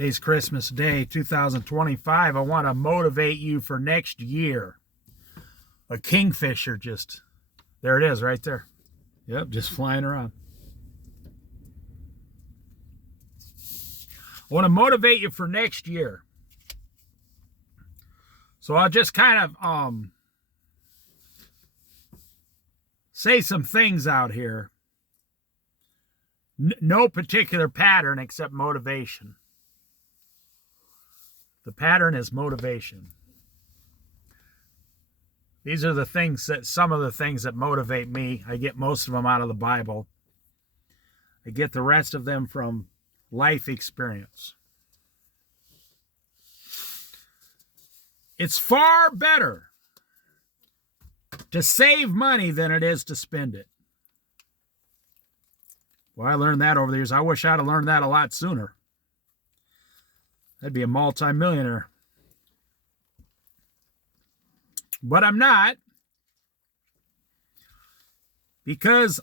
Today's Christmas Day, 2025. I want to motivate you for next year. A kingfisher there it is right there. Yep, just flying around. I want to motivate you for next year. So I'll just kind of say some things out here. No particular pattern except motivation. The pattern is motivation. These are some of the things that motivate me. I get most of them out of the Bible. I get the rest of them from life experience. It's far better to save money than it is to spend it. Well, I learned that over the years. I wish I'd have learned that a lot sooner. I'd be a multi-millionaire. But I'm not. Because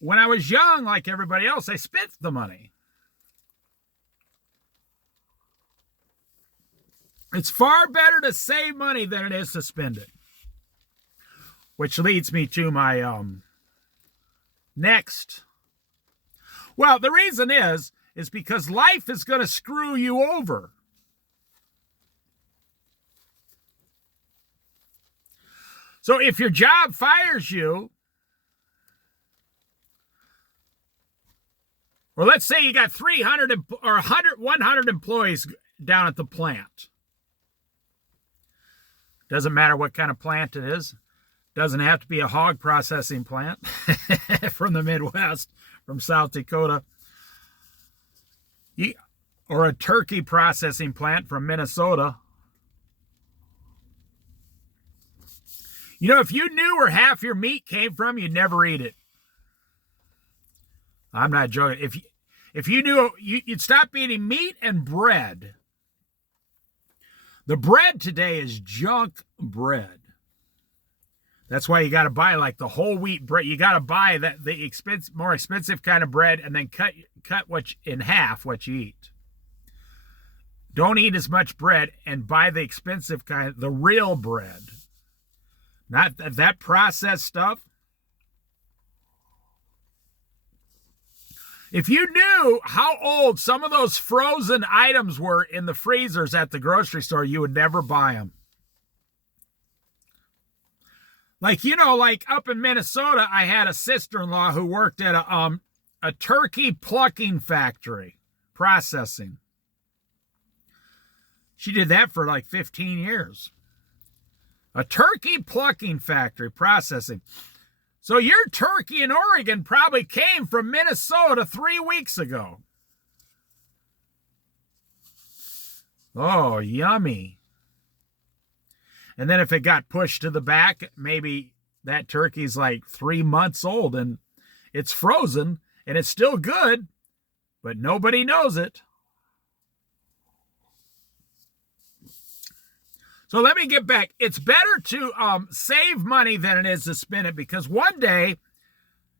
when I was young, like everybody else, I spent the money. It's far better to save money than it is to spend it. Which leads me to my next. Well, the reason is because life is going to screw you over. So if your job fires you, or let's say you got 300 or 100 employees down at the plant. Doesn't matter what kind of plant it is. Doesn't have to be a hog processing plant from the Midwest, from South Dakota. Or a turkey processing plant from Minnesota. You know, if you knew where half your meat came from, you'd never eat it. I'm not joking. If you knew, you'd stop eating meat and bread. The bread today is junk bread. That's why you got to buy like the whole wheat bread. You got to buy the more expensive kind of bread and then cut in half what you eat. Don't eat as much bread and buy the expensive kind, the real bread. Not that processed stuff. If you knew how old some of those frozen items were in the freezers at the grocery store, you would never buy them. Like, like up in Minnesota, I had a sister-in-law who worked at a turkey plucking factory, processing. She did that for like 15 years. A turkey plucking factory, processing. So your turkey in Oregon probably came from Minnesota 3 weeks ago. Oh, yummy. And then if it got pushed to the back, maybe that turkey's like 3 months old and it's frozen and it's still good, but nobody knows it. So let me get back. It's better to save money than it is to spend it, because one day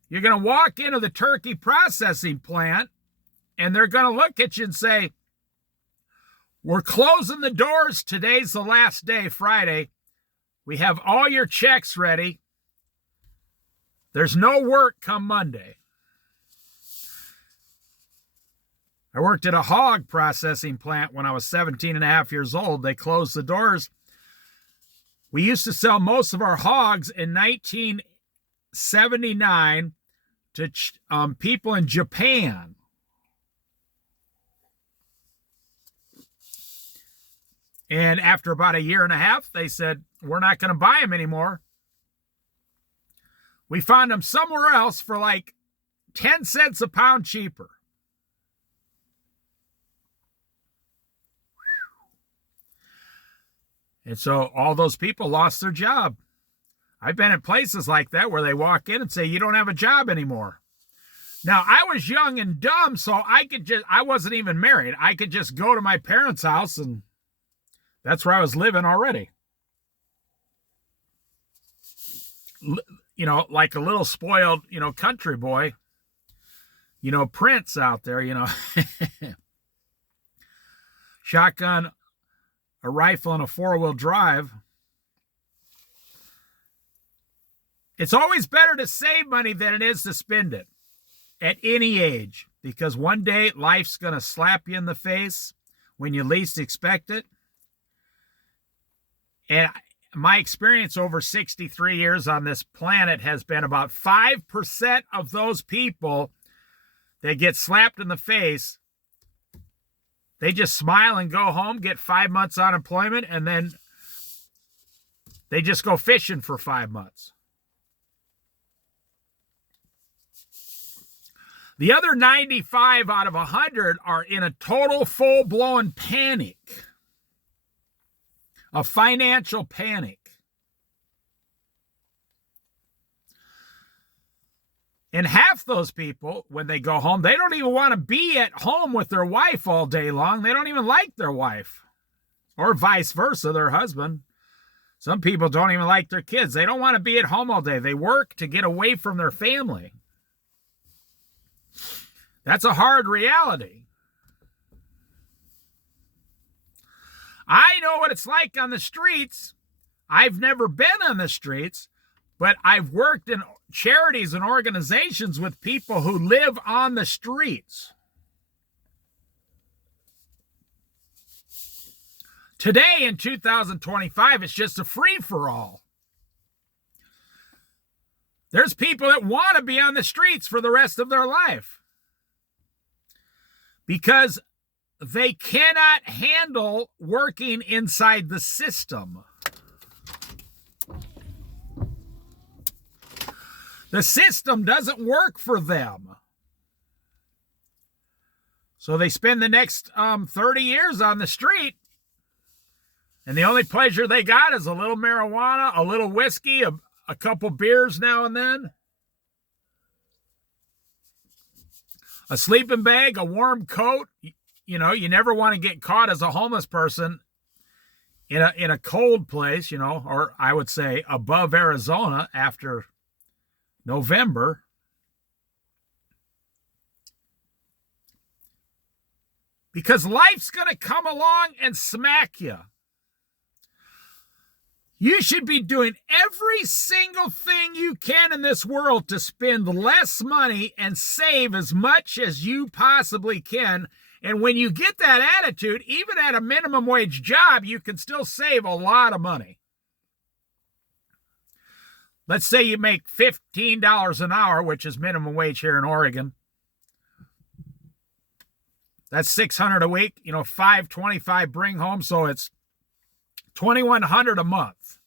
you're going to walk into the turkey processing plant and they're going to look at you and say, "We're closing the doors. Today's the last day, Friday. We have all your checks ready. There's no work come Monday." I worked at a hog processing plant when I was 17 and a half years old. They closed the doors. We used to sell most of our hogs in 1979 to people in Japan. And after about a year and a half, they said, "We're not going to buy them anymore." We found them somewhere else for like 10 cents a pound cheaper. And so all those people lost their job. I've been at places like that where they walk in and say, "You don't have a job anymore." Now, I was young and dumb, so I wasn't even married. I could just go to my parents' house, and that's where I was living already. Like a little spoiled, country boy. Prince out there, shotgun, a rifle, and a four-wheel drive. It's always better to save money than it is to spend it at any age, because one day life's going to slap you in the face when you least expect it. And my experience over 63 years on this planet has been about 5% of those people that get slapped in the face, they just smile and go home, get 5 months unemployment, and then they just go fishing for 5 months. The other 95 out of 100 are in a total full-blown panic, a financial panic. And half those people, when they go home, they don't even want to be at home with their wife all day long. They don't even like their wife, or vice versa, their husband. Some people don't even like their kids. They don't want to be at home all day. They work to get away from their family. That's a hard reality. I know what it's like on the streets. I've never been on the streets, but I've worked in charities and organizations with people who live on the streets. Today in 2025, it's just a free-for-all. There's people that want to be on the streets for the rest of their life because they cannot handle working inside the system. The system doesn't work for them. So they spend the next 30 years on the street, and the only pleasure they got is a little marijuana, a little whiskey, a couple beers now and then, a sleeping bag, a warm coat. You know, you never want to get caught as a homeless person in a cold place, you know, or I would say above Arizona after November. Because life's going to come along and smack you. You should be doing every single thing you can in this world to spend less money and save as much as you possibly can. And when you get that attitude, even at a minimum wage job, you can still save a lot of money. Let's say you make $15 an hour, which is minimum wage here in Oregon. That's $600 a week, you know, $525 bring home, so it's $2,100 a month.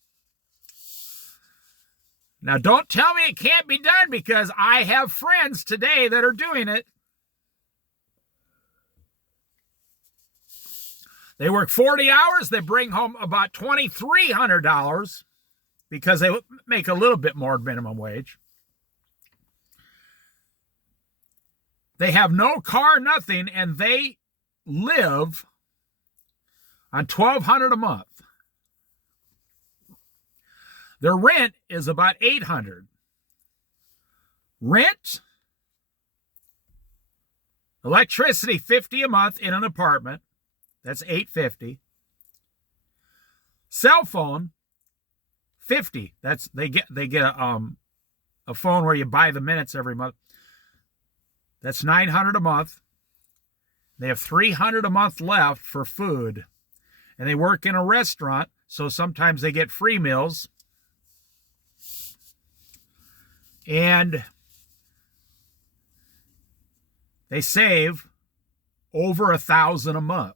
Now, don't tell me it can't be done, because I have friends today that are doing it. They work 40 hours. They bring home about $2,300 because they make a little bit more minimum wage. They have no car, nothing, and they live on $1,200 a month. Their rent is about $800. Rent, electricity $50 a month in an apartment. That's $850. Cell phone, $50. That's they get a phone where you buy the minutes every month. That's $900 a month. They have $300 a month left for food, and they work in a restaurant, so sometimes they get free meals. And they save over $1,000 a month.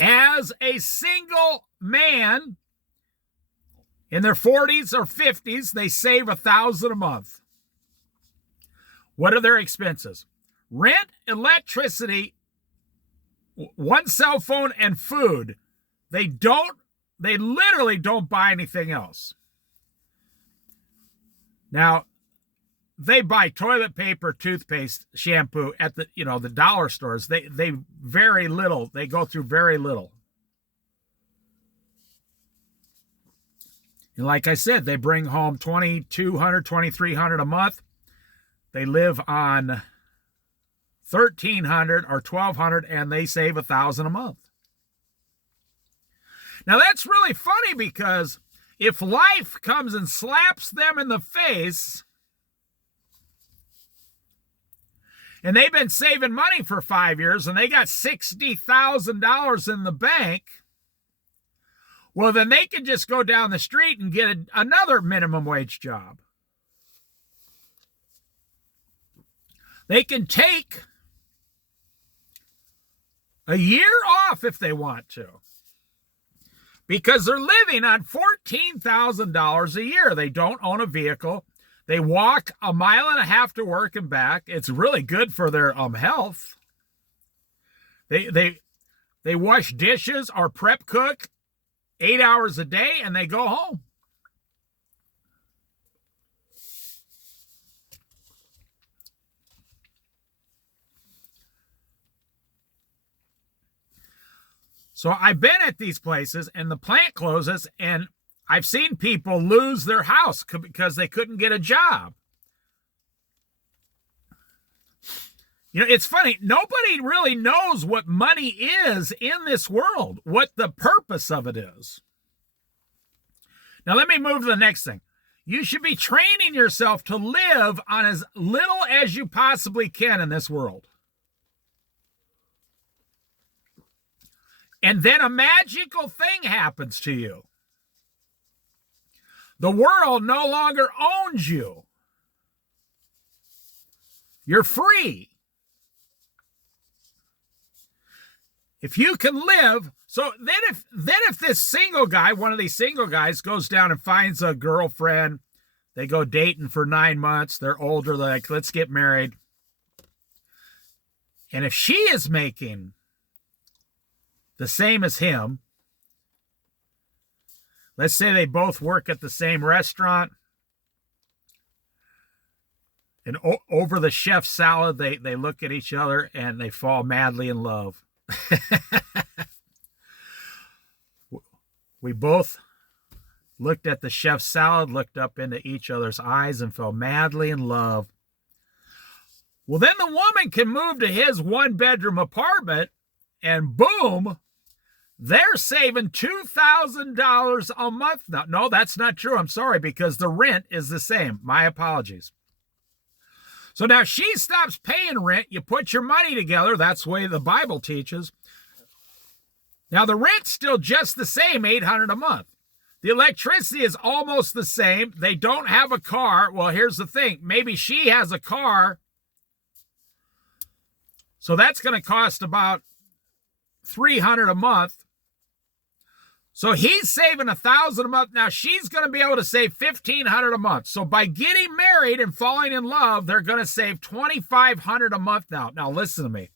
As a single man in their 40s or 50s, they save $1,000 a month. What are their expenses? Rent, electricity, one cell phone, and food. They literally don't buy anything else. Now, they buy toilet paper, toothpaste, shampoo at the dollar stores. They very little. They go through very little. And like I said, they bring home $2,200, $2,300 a month. They live on $1,300 or $1,200, and they save $1,000 a month. Now that's really funny, because if life comes and slaps them in the face, and they've been saving money for 5 years and they got $60,000 in the bank, well, then they can just go down the street and get another minimum wage job. They can take a year off if they want to, because they're living on $14,000 a year. They don't own a vehicle. They walk 1.5 miles to work and back. It's really good for their health. They wash dishes or prep cook 8 hours a day, and they go home. So I've been at these places, and the plant closes, and I've seen people lose their house because they couldn't get a job. You know, it's funny. Nobody really knows what money is in this world, what the purpose of it is. Now, let me move to the next thing. You should be training yourself to live on as little as you possibly can in this world. And then a magical thing happens to you. The world no longer owns you. You're free. If you can live, so then if this single guy, one of these single guys, goes down and finds a girlfriend, they go dating for 9 months, they're older, they're like, let's get married. And if she is making the same as him, let's say they both work at the same restaurant, and over the chef's salad, they look at each other and they fall madly in love. We both looked at the chef's salad, looked up into each other's eyes, and fell madly in love. Well, then the woman can move to his 1-bedroom apartment, and boom, they're saving $2,000 a month now. No, that's not true. I'm sorry, because the rent is the same. My apologies. So now she stops paying rent. You put your money together. That's the way the Bible teaches. Now the rent's still just the same, $800 a month. The electricity is almost the same. They don't have a car. Well, here's the thing. Maybe she has a car. So that's going to cost about $300 a month. So he's saving $1,000 a month. Now she's going to be able to save $1,500 a month. So by getting married and falling in love, they're going to save $2,500 a month now. Now listen to me.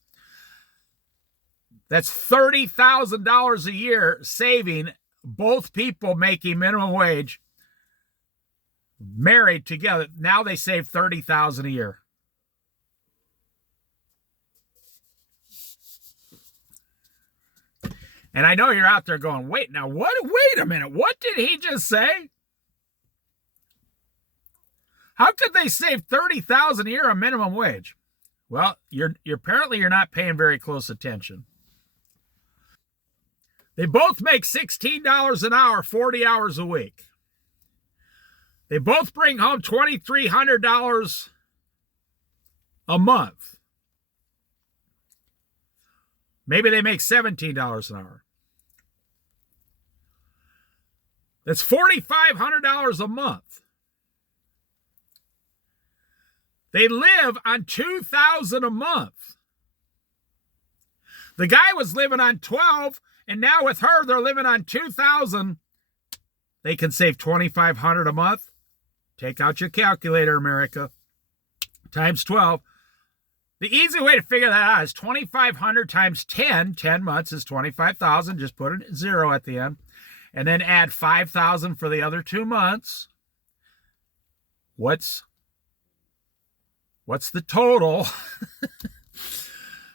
That's $30,000 a year saving, both people making minimum wage, married together. Now they save $30,000 a year. And I know you're out there going, wait a minute, what did he just say? How could they save $30,000 a year on minimum wage? Well, you're apparently not paying very close attention. They both make $16 an hour, 40 hours a week. They both bring home $2,300 a month. Maybe they make $17 an hour. That's $4,500 a month. They live on $2,000 a month. The guy was living on $12,000, and now with her, they're living on $2,000. They can save $2,500 a month. Take out your calculator, America. Times 12. The easy way to figure that out is 2,500 times 10. 10 months is 25,000. Just put a 0 at the end. And then add 5,000 for the other 2 months. What's the total?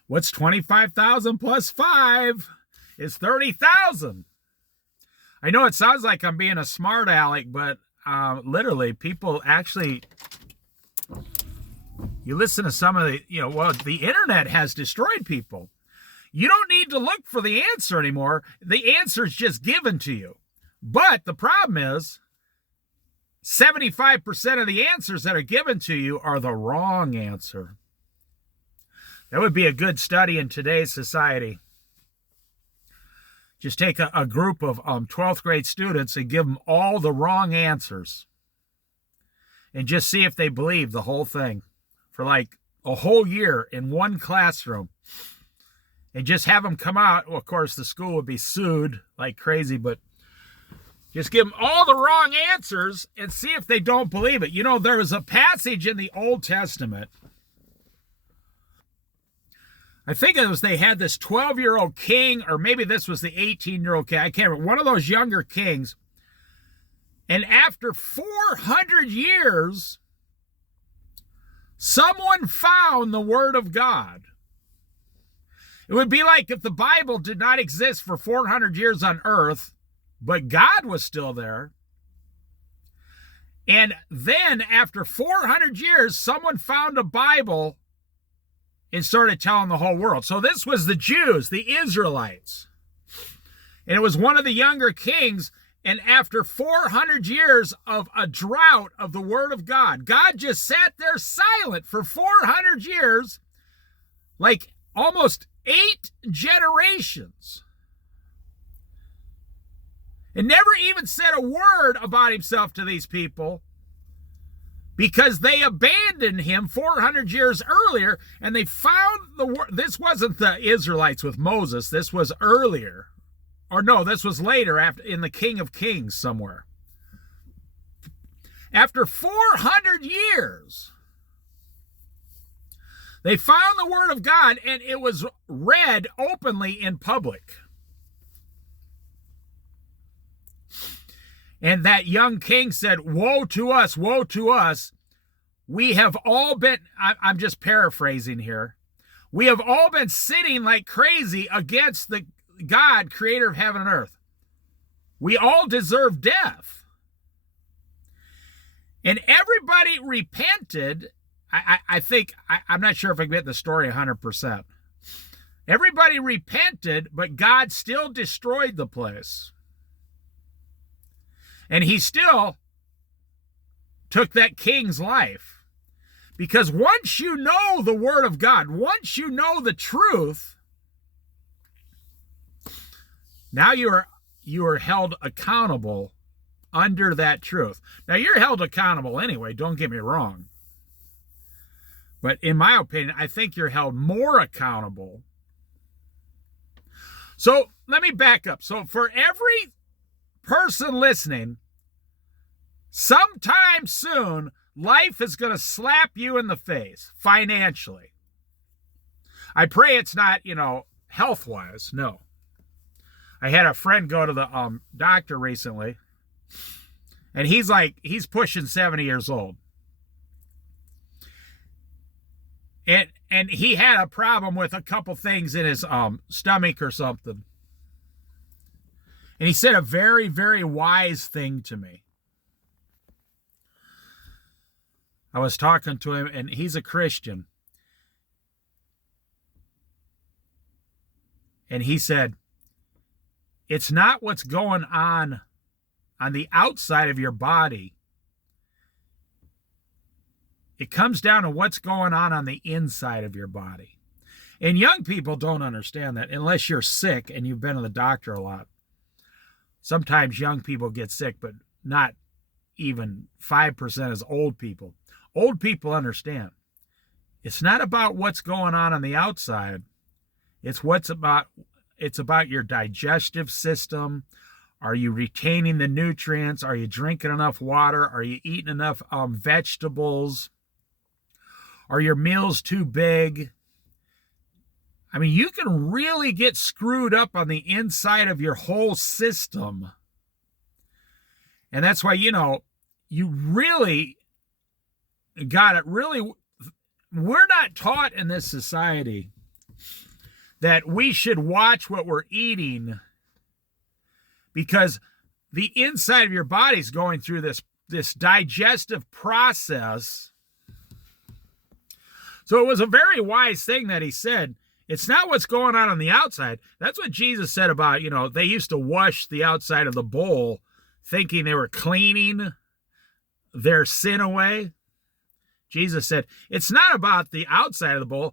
What's 25,000 plus 5 is 30,000. I know it sounds like I'm being a smart aleck, but literally people actually You listen to some of the, well, the internet has destroyed people. You don't need to look for the answer anymore. The answer is just given to you. But the problem is 75% of the answers that are given to you are the wrong answer. That would be a good study in today's society. Just take a group of 12th grade students and give them all the wrong answers. And just see if they believe the whole thing for like a whole year in one classroom. And just have them come out. Well, of course, the school would be sued like crazy, but just give them all the wrong answers and see if they don't believe it. There was a passage in the Old Testament. I think it was they had this 12-year-old king, or maybe this was the 18-year-old king. I can't remember. One of those younger kings. And after 400 years, someone found the Word of God. It would be like if the Bible did not exist for 400 years on earth, but God was still there. And then after 400 years, someone found a Bible and started telling the whole world. So this was the Jews, the Israelites. And it was one of the younger kings. And after 400 years of a drought of the Word of God, God just sat there silent for 400 years, like almost 8 generations. And never even said a word about himself to these people because they abandoned him 400 years earlier, and they found the word. This wasn't the Israelites with Moses. This was earlier. Or no, this was later, after in the King of Kings somewhere. After 400 years, they found the Word of God, and it was read openly in public. And that young king said, woe to us, woe to us. We have all been, I'm just paraphrasing here. We have all been sitting like crazy against the God, creator of heaven and earth. We all deserve death. And everybody repented. I think, I'm not sure if I can get the story 100%. Everybody repented, but God still destroyed the place. And he still took that king's life. Because once you know the Word of God, once you know the truth, now you are held accountable under that truth. Now, you're held accountable anyway, don't get me wrong. But in my opinion, I think you're held more accountable. So let me back up. So for every person listening, sometime soon, life is going to slap you in the face financially. I pray it's not, health-wise. No. I had a friend go to the doctor recently, and he's pushing 70 years old. And he had a problem with a couple things in his stomach or something. And he said a very, very wise thing to me. I was talking to him, and he's a Christian. And he said, it's not what's going on the outside of your body. It comes down to what's going on the inside of your body. And young people don't understand that unless you're sick and you've been to the doctor a lot. Sometimes young people get sick, but not even 5% as old people. Old people understand. It's not about what's going on the outside. It's about your digestive system. Are you retaining the nutrients? Are you drinking enough water? Are you eating enough vegetables? Are your meals too big? I mean, you can really get screwed up on the inside of your whole system. And that's why, you really got it. Really, we're not taught in this society that we should watch what we're eating, because the inside of your body is going through this digestive process So it was a very wise thing that he said. It's not what's going on the outside. That's what Jesus said about, they used to wash the outside of the bowl thinking they were cleaning their sin away. Jesus said, it's not about the outside of the bowl.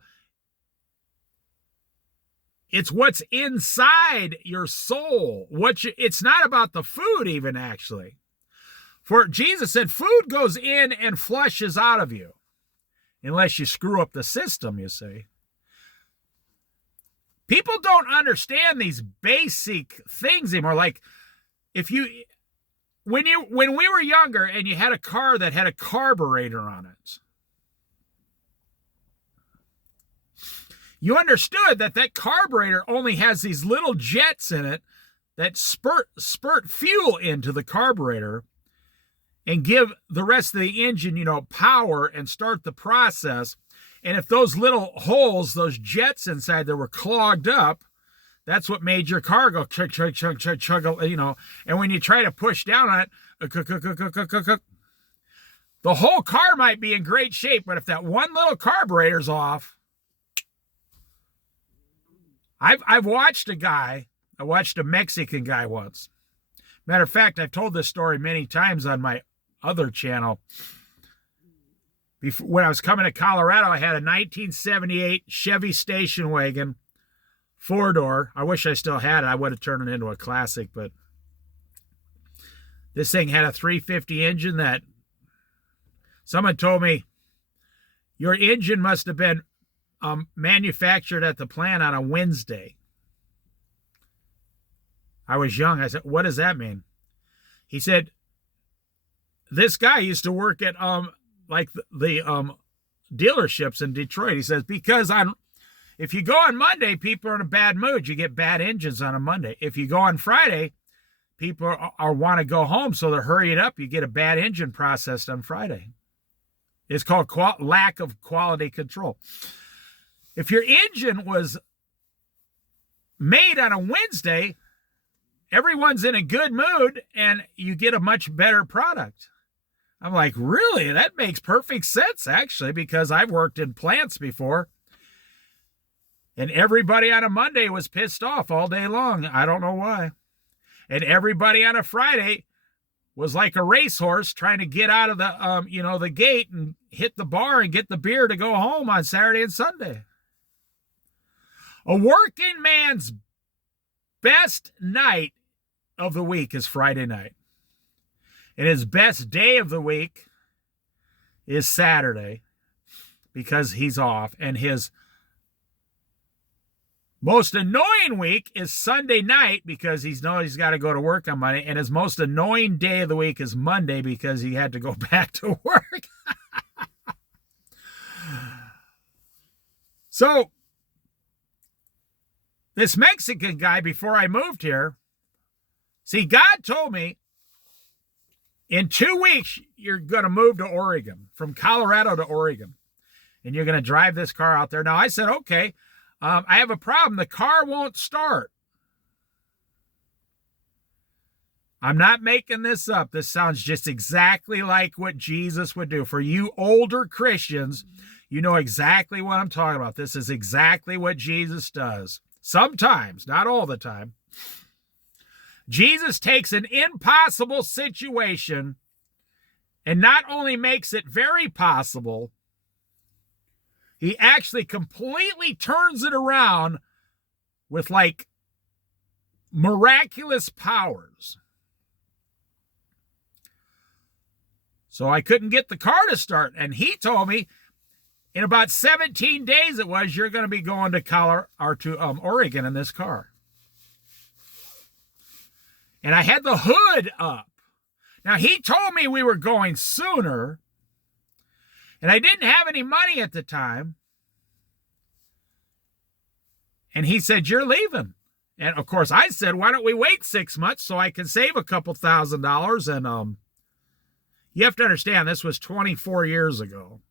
It's what's inside your soul. It's not about the food even, actually. For Jesus said, food goes in and flushes out of you. Unless you screw up the system, you see. People don't understand these basic things anymore. Like, when we were younger and you had a car that had a carburetor on it, you understood that carburetor only has these little jets in it that spurt fuel into the carburetor and give the rest of the engine, power and start the process. And if those little holes, those jets inside there were clogged up, that's what made your car go chug, chug, chug, chug, chug, And when you try to push down on it, the whole car might be in great shape, but if that one little carburetor's off, I've watched I watched a Mexican guy once. Matter of fact, I've told this story many times on my other channel. When I was coming to Colorado, I had a 1978 Chevy station wagon, 4-door. I wish I still had it. I would have turned it into a classic, but this thing had a 350 engine that someone told me, your engine must have been manufactured at the plant on a Wednesday. I was young. I said, what does that mean? He said, this guy used to work at the dealerships in Detroit. He says, because if you go on Monday, people are in a bad mood. You get bad engines on a Monday. If you go on Friday, people want to go home, so they're hurrying up. You get a bad engine processed on Friday. It's called lack of quality control. If your engine was made on a Wednesday, everyone's in a good mood and you get a much better product. I'm like, really? That makes perfect sense, actually, because I've worked in plants before. And everybody on a Monday was pissed off all day long. I don't know why. And everybody on a Friday was like a racehorse trying to get out of the, the gate and hit the bar and get the beer to go home on Saturday and Sunday. A working man's best night of the week is Friday night. And his best day of the week is Saturday because he's off. And his most annoying week is Sunday night because he's got to go to work on Monday. And his most annoying day of the week is Monday because he had to go back to work. So this Mexican guy, before I moved here, see, God told me, in 2 weeks, you're going to move to Oregon, from Colorado to Oregon, and you're going to drive this car out there. Now, I said, okay, I have a problem. The car won't start. I'm not making this up. This sounds just exactly like what Jesus would do. For you older Christians, you know exactly what I'm talking about. This is exactly what Jesus does. Sometimes, not all the time. Jesus takes an impossible situation and not only makes it very possible, he actually completely turns it around with like miraculous powers. So I couldn't get the car to start, and he told me in about 17 days you're going to be going to Oregon in this car. And I had the hood up. Now, he told me we were going sooner, and I didn't have any money at the time. And he said, you're leaving. And, of course, I said, why don't we wait 6 months so I can save a couple $1,000s? And you have to understand, this was 24 years ago.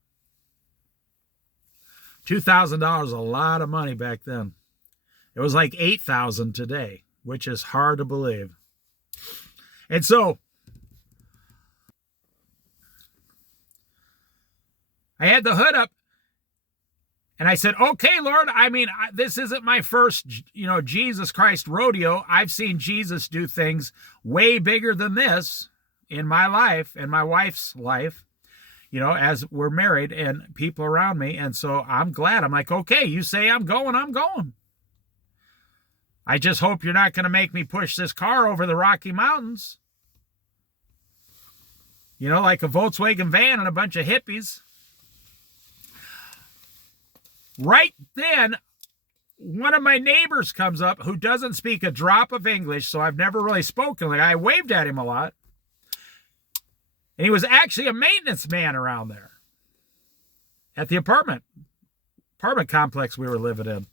$2,000 is a lot of money back then. It was like $8,000 today, which is hard to believe. And so I had the hood up, And I said, okay, Lord, I mean, this isn't my first, Jesus Christ rodeo. I've seen Jesus do things way bigger than this in my life and my wife's life, as we're married and people around me. And so I'm glad. I'm like, okay, you say I'm going, I'm going. I just hope you're not going to make me push this car over the Rocky Mountains. Like a Volkswagen van and a bunch of hippies. Right then, one of my neighbors comes up who doesn't speak a drop of English, so I've never really spoken. Like, I waved at him a lot. And he was actually a maintenance man around there at the apartment complex we were living in.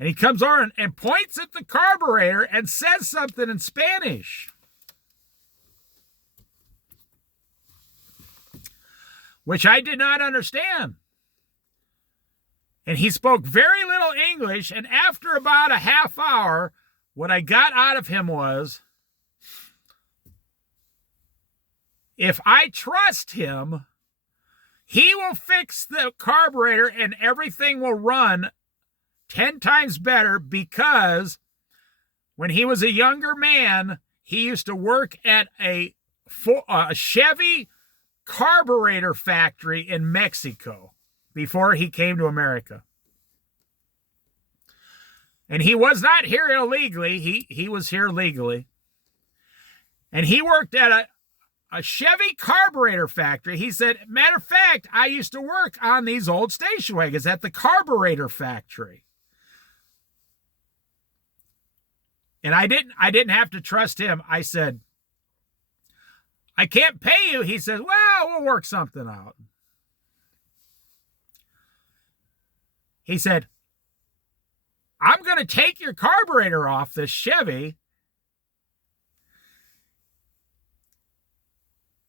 And he comes over and points at the carburetor and says something in Spanish, which I did not understand. And he spoke very little English, and after about a half hour, what I got out of him was, if I trust him, he will fix the carburetor and everything will run 10 times better, because when he was a younger man, he used to work at a Chevy carburetor factory in Mexico before he came to America. And he was not here illegally. He was here legally. And he worked at a Chevy carburetor factory. He said, matter of fact, I used to work on these old station wagons at the carburetor factory. And I didn't have to trust him. I said, I can't pay you. He says, well, we'll work something out. He said, I'm going to take your carburetor off this Chevy,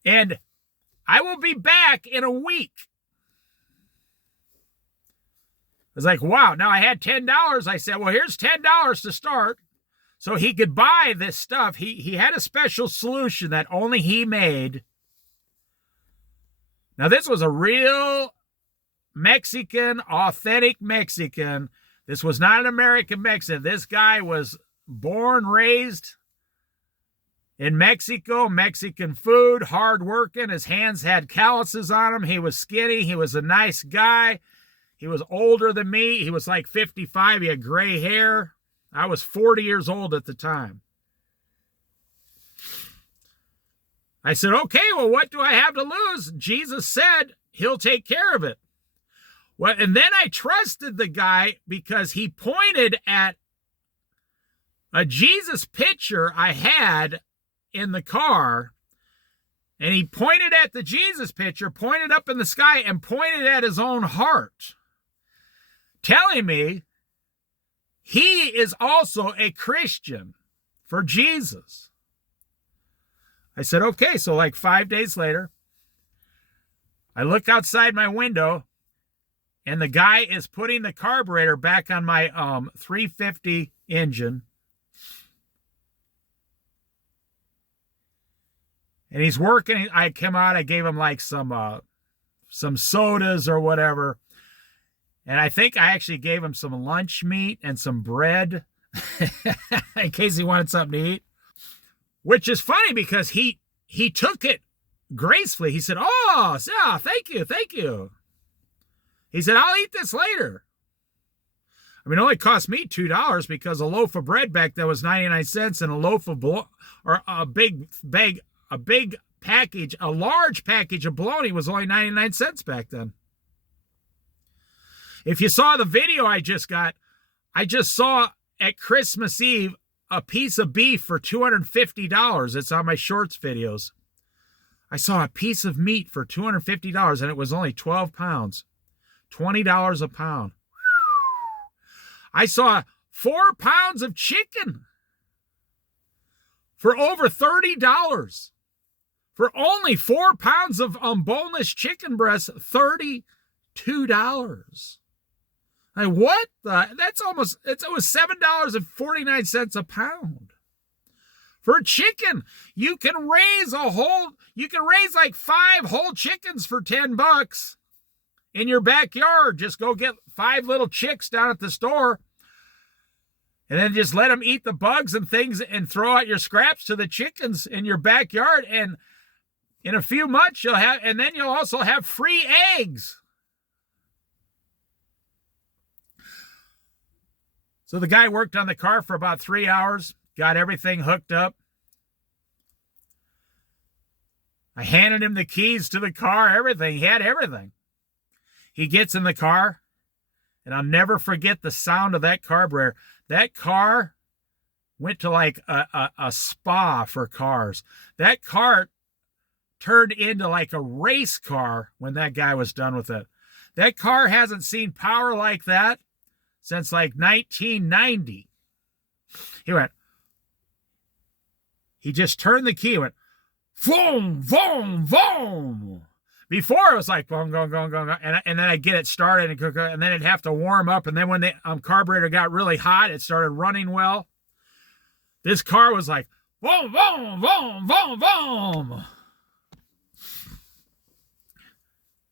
and I will be back in a week. I was like, wow. Now I had $10. I said, well, here's $10 to start. So he could buy this stuff. He had a special solution that only he made. Now, this was a real Mexican, authentic Mexican. This was not an American Mexican. This guy was born, raised in Mexico, Mexican food, hardworking. His hands had calluses on them. He was skinny. He was a nice guy. He was older than me. He was like 55. He had gray hair. I was 40 years old at the time. I said, okay, well, what do I have to lose? Jesus said he'll take care of it. Well, and then I trusted the guy because he pointed at a Jesus picture I had in the car, and he pointed at the Jesus picture, pointed up in the sky, and pointed at his own heart, telling me he is also a Christian for Jesus. I said, okay. So like 5 days later, I look outside my window, and the guy is putting the carburetor back on my 350 engine. And he's working. I come out, I gave him like some sodas or whatever. And I think I actually gave him some lunch meat and some bread in case he wanted something to eat. Which is funny because he took it gracefully. He said, oh, yeah, thank you. He said, I'll eat this later. I mean, it only cost me $2 because a loaf of bread back then was 99 cents, and a loaf of a large package of bologna was only 99 cents back then. If you saw the video I just saw at Christmas Eve a piece of beef for $250. It's on my shorts videos. I saw a piece of meat for $250, and it was only 12 pounds. $20 a pound. I saw 4 pounds of chicken for over $30. For only 4 pounds of boneless chicken breast, $32. Like, what the? It was $7.49 a pound. For chicken, you can raise like 5 whole chickens for $10. in your backyard. Just go get 5 little chicks down at the store and then just let them eat the bugs and things and throw out your scraps to the chickens in your backyard. And in a few months you'll have, and then you'll also have free eggs. So the guy worked on the car for about 3 hours, got everything hooked up. I handed him the keys to the car, everything. He had everything. He gets in the car, and I'll never forget the sound of that carburetor. That car went to like a spa for cars. That car turned into like a race car when that guy was done with it. That car hasn't seen power like that since like 1990. He just turned the key, went, boom, boom, boom. Before it was like, boom, boom, boom, boom, and then I'd get it started, and then it'd have to warm up, and then when the carburetor got really hot, it started running well. This car was like, boom, boom, boom, boom, boom.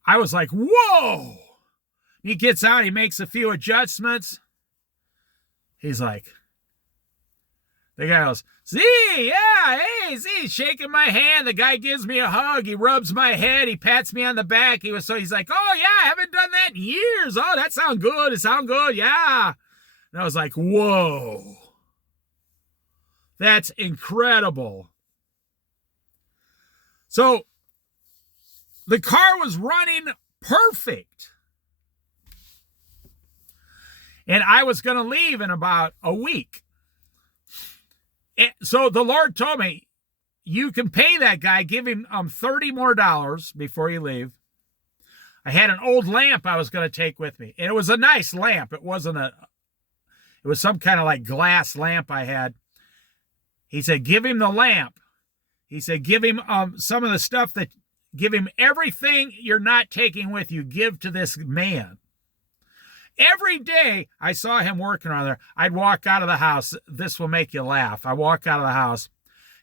I was like, whoa. He gets out, he makes a few adjustments. He's like, the guy goes, Z, yeah, hey, Z, he's shaking my hand. The guy gives me a hug. He rubs my head. He pats me on the back. He's like, oh, yeah, I haven't done that in years. Oh, that sounds good. It sounds good, yeah. And I was like, whoa. That's incredible. So the car was running perfect. And I was going to leave in about a week. So the Lord told me, you can pay that guy, give him $30 more before you leave. I had an old lamp I was going to take with me. And it was a nice lamp. It was some kind of like glass lamp I had. He said, give him the lamp. He said, give him some of the stuff give him everything you're not taking with you. Give to this man. Every day I saw him working on there, I'd walk out of the house. This will make you laugh. I walk out of the house.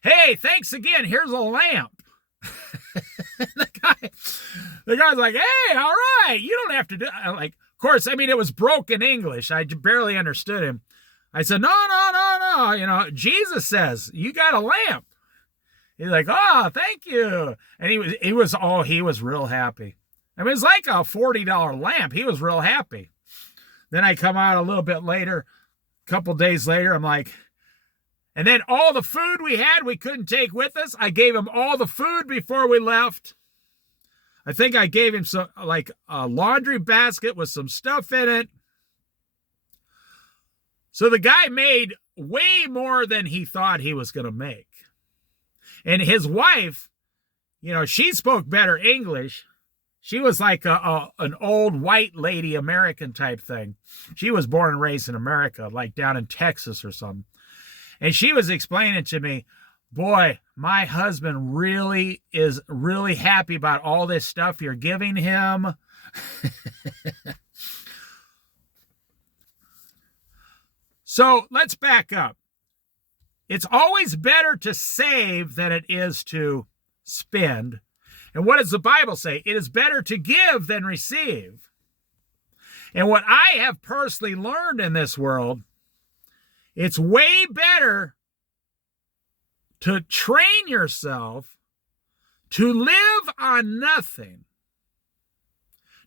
Hey, thanks again. Here's a lamp. the guy's like, hey, all right. You don't have to do it. Like, of course, I mean, it was broken English. I barely understood him. I said, no. You know, Jesus says, you got a lamp. He's like, oh, thank you. And he was real happy. I mean, it's like a $40 lamp. He was real happy. Then I come out a little bit later, a couple days later, I'm like, and then all the food we had, we couldn't take with us. I gave him all the food before we left. I think I gave him some, like a laundry basket with some stuff in it. So the guy made way more than he thought he was going to make. And his wife, you know, she spoke better English. She was like an old white lady American type thing. She was born and raised in America, like down in Texas or something. And she was explaining to me, boy, my husband really is really happy about all this stuff you're giving him. So let's back up. It's always better to save than it is to spend. And what does the Bible say? It is better to give than receive. And what I have personally learned in this world, it's way better to train yourself to live on nothing.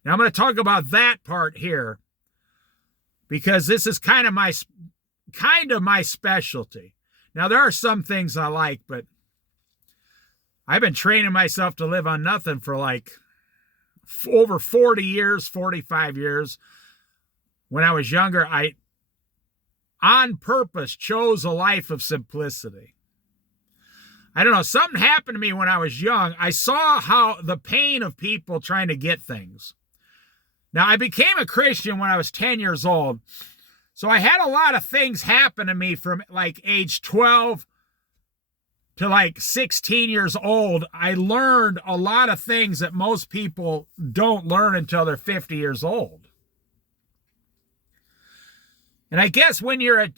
Now I'm going to talk about that part here because this is kind of my specialty. Now there are some things I like, but I've been training myself to live on nothing for like over 40 years, 45 years. When I was younger, I, on purpose, chose a life of simplicity. I don't know, something happened to me when I was young. I saw how the pain of people trying to get things. Now, I became a Christian when I was 10 years old. So I had a lot of things happen to me from like age 12 to like 16 years old. I learned a lot of things that most people don't learn until they're 50 years old. And I guess when you're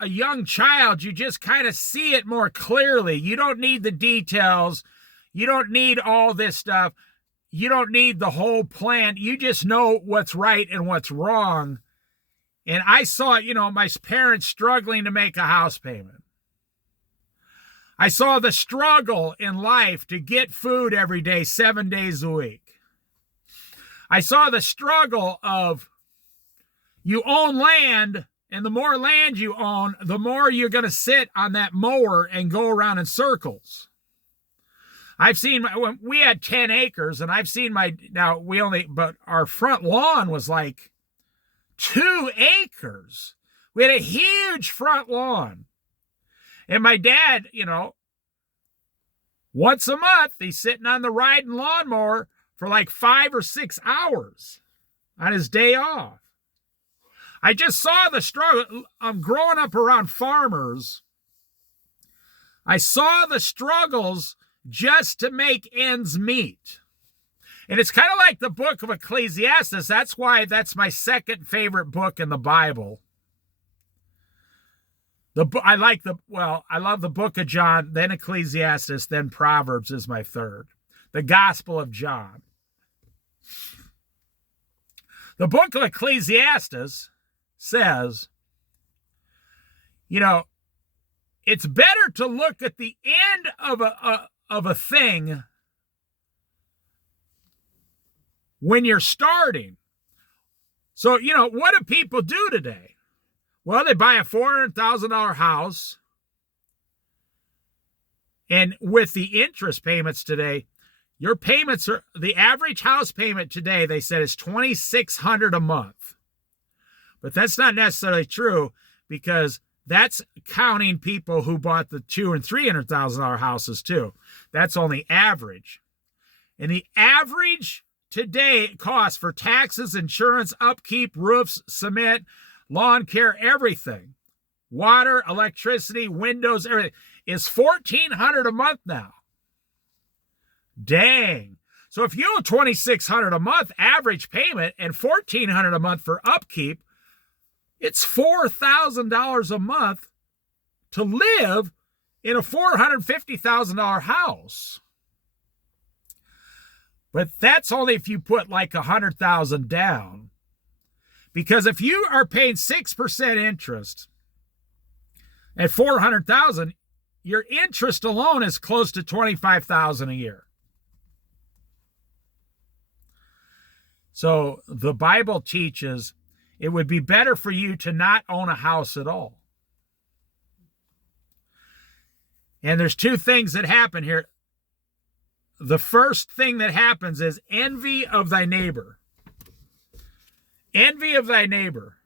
a young child, you just kind of see it more clearly. You don't need the details. You don't need all this stuff. you don't need the whole plan. You just know what's right and what's wrong. And I saw, my parents struggling to make a house payment. I saw the struggle in life to get food every day, 7 days a week. I saw the struggle of you own land, and the more land you own, the more you're going to sit on that mower and go around in circles. We had 10 acres, and but our front lawn was like 2 acres. We had a huge front lawn. And my dad, once a month, he's sitting on the riding lawnmower for like 5 or 6 hours on his day off. I just saw the struggle. I'm growing up around farmers. I saw the struggles just to make ends meet. And it's kind of like the book of Ecclesiastes. That's why that's my second favorite book in the Bible. I love the book of John, then Ecclesiastes, then Proverbs is my third. The Gospel of John. The book of Ecclesiastes says, it's better to look at the end of a thing when you're starting. So, what do people do today? Well, they buy a $400,000 house. And with the interest payments today, your payments the average house payment today, they said, is $2,600 a month. But that's not necessarily true, because that's counting people who bought the $200,000 and $300,000 houses too. That's only average. And the average today cost for taxes, insurance, upkeep, roofs, cement, lawn care, everything, water, electricity, windows, everything, is $1,400 a month now. Dang. So if you owe $2,600 a month average payment and $1,400 a month for upkeep, it's $4,000 a month to live in a $450,000 house. But that's only if you put like $100,000 down. Because if you are paying 6% interest at $400,000, your interest alone is close to $25,000 a year. So the Bible teaches it would be better for you to not own a house at all. And there's 2 things that happen here. The first thing that happens is envy of thy neighbor. Envy of thy neighbor.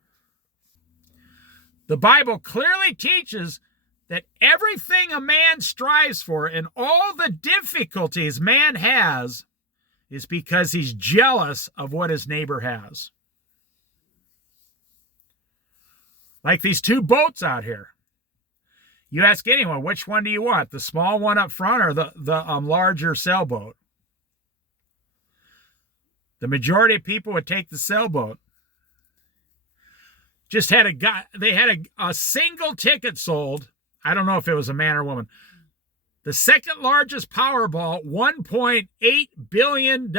The Bible clearly teaches that everything a man strives for and all the difficulties man has is because he's jealous of what his neighbor has. Like these 2 boats out here. You ask anyone, which one do you want? The small one up front or the larger sailboat? The majority of people would take the sailboat. Just had a guy, they had a single ticket sold. I don't know if it was a man or woman. The second largest Powerball, $1.8 billion,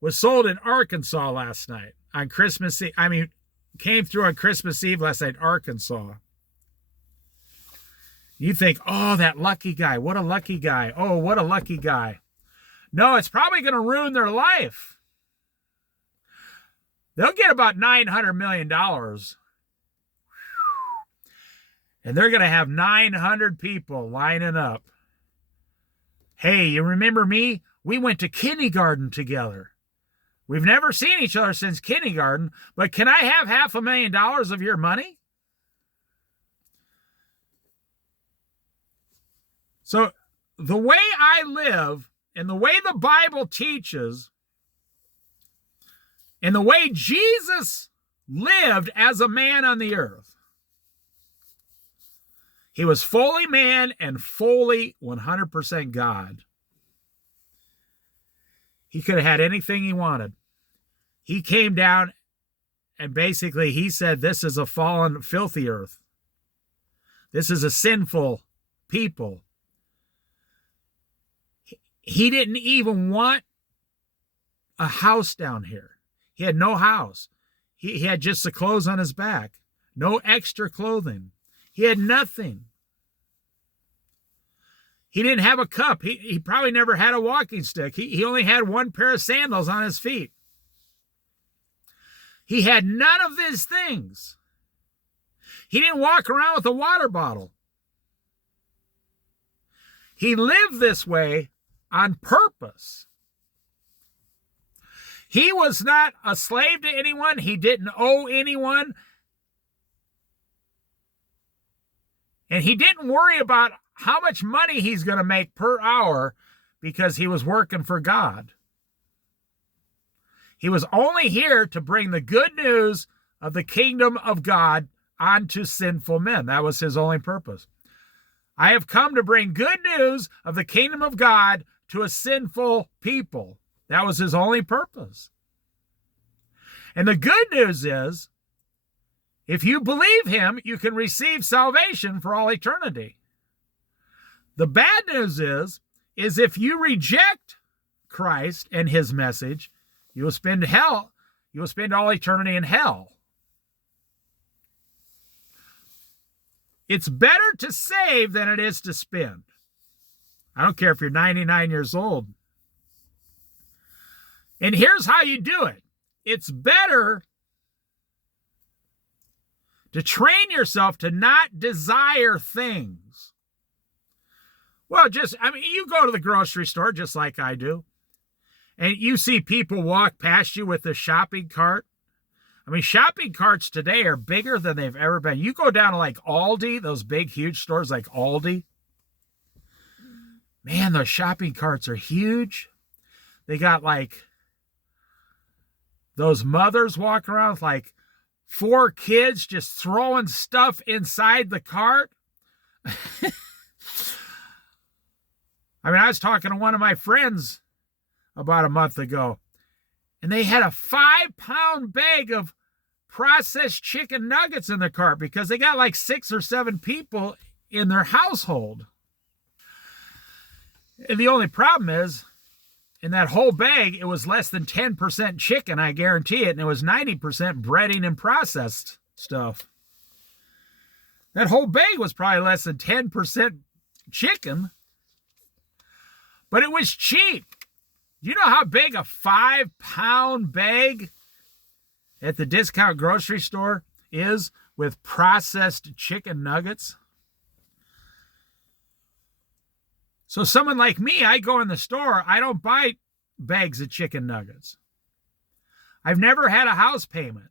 was sold in Arkansas last night on Christmas Eve. Came through on Christmas Eve last night, Arkansas. You think, oh, that lucky guy. What a lucky guy. Oh, what a lucky guy. No, it's probably going to ruin their life. They'll get about $900 million. And they're going to have 900 people lining up. Hey, you remember me? We went to kindergarten together. We've never seen each other since kindergarten, but can I have $500,000 of your money? So the way I live and the way the Bible teaches and the way Jesus lived as a man on the earth, he was fully man and fully 100% God. He could have had anything he wanted. He came down and basically he said, this is a fallen, filthy earth. This is a sinful people. He didn't even want a house down here. He had no house. He had just the clothes on his back, no extra clothing. He had nothing. He didn't have a cup. He probably never had a walking stick. He only had one pair of sandals on his feet. He had none of these things. He didn't walk around with a water bottle. He lived this way on purpose. He was not a slave to anyone. He didn't owe anyone. And he didn't worry about how much money he's going to make per hour because he was working for God. He was only here to bring the good news of the kingdom of God onto sinful men. That was his only purpose. I have come to bring good news of the kingdom of God to a sinful people. That was his only purpose. And the good news is, if you believe him, you can receive salvation for all eternity. The bad news is if you reject Christ and his message, you will spend all eternity in hell. It's better to save than it is to spend. I don't care if you're 99 years old. And here's how you do it. It's better to train yourself to not desire things. Well, you go to the grocery store just like I do, and you see people walk past you with a shopping cart. Shopping carts today are bigger than they've ever been. You go down to like Aldi, those big, huge stores like Aldi. Man, those shopping carts are huge. They got like those mothers walking around with like 4 kids just throwing stuff inside the cart. I was talking to one of my friends about a month ago, and they had a 5-pound bag of processed chicken nuggets in their cart because they got like 6 or 7 people in their household. And the only problem is, in that whole bag, it was less than 10% chicken, I guarantee it, and it was 90% breading and processed stuff. That whole bag was probably less than 10% chicken, but it was cheap. You know how big a 5-pound bag at the discount grocery store is with processed chicken nuggets? So someone like me, I go in the store, I don't buy bags of chicken nuggets. I've never had a house payment.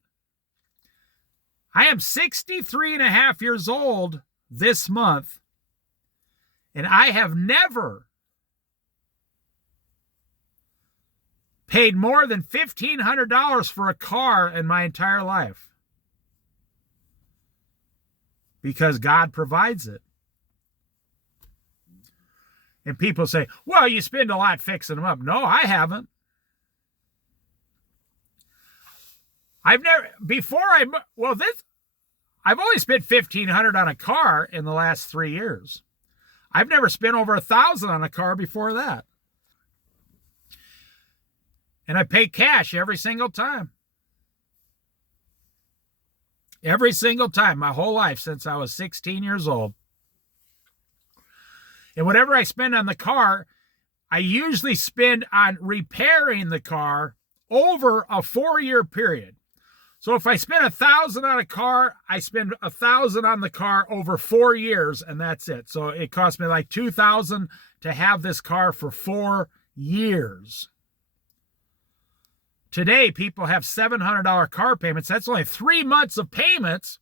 I am 63 and a half years old this month, and I have never paid more than $1,500 for a car in my entire life because God provides it. And people say, well, you spend a lot fixing them up. No, I haven't. I've only spent $1,500 on a car in the last 3 years. I've never spent over $1,000 on a car before that. And I pay cash every single time. Every single time, my whole life since I was 16 years old. And whatever I spend on the car, I usually spend on repairing the car over a 4-year period. So if I spend $1,000 on a car, I spend $1,000 on the car over 4 years, and that's it. So it cost me like $2,000 to have this car for 4 years. Today, people have $700 car payments. That's only 3 months of payments.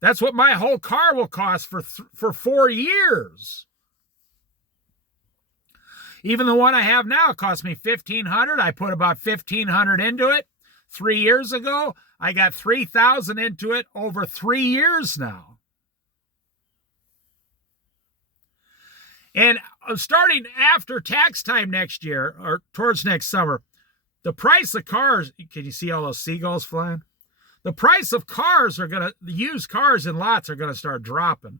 That's what my whole car will cost for 4 years. Even the one I have now cost me $1,500. I put about $1,500 into it 3 years ago. I got $3,000 into it over 3 years now. And starting after tax time next year, or towards next summer, the price of cars, can you see all those seagulls flying? The price of cars the used cars in lots are going to start dropping.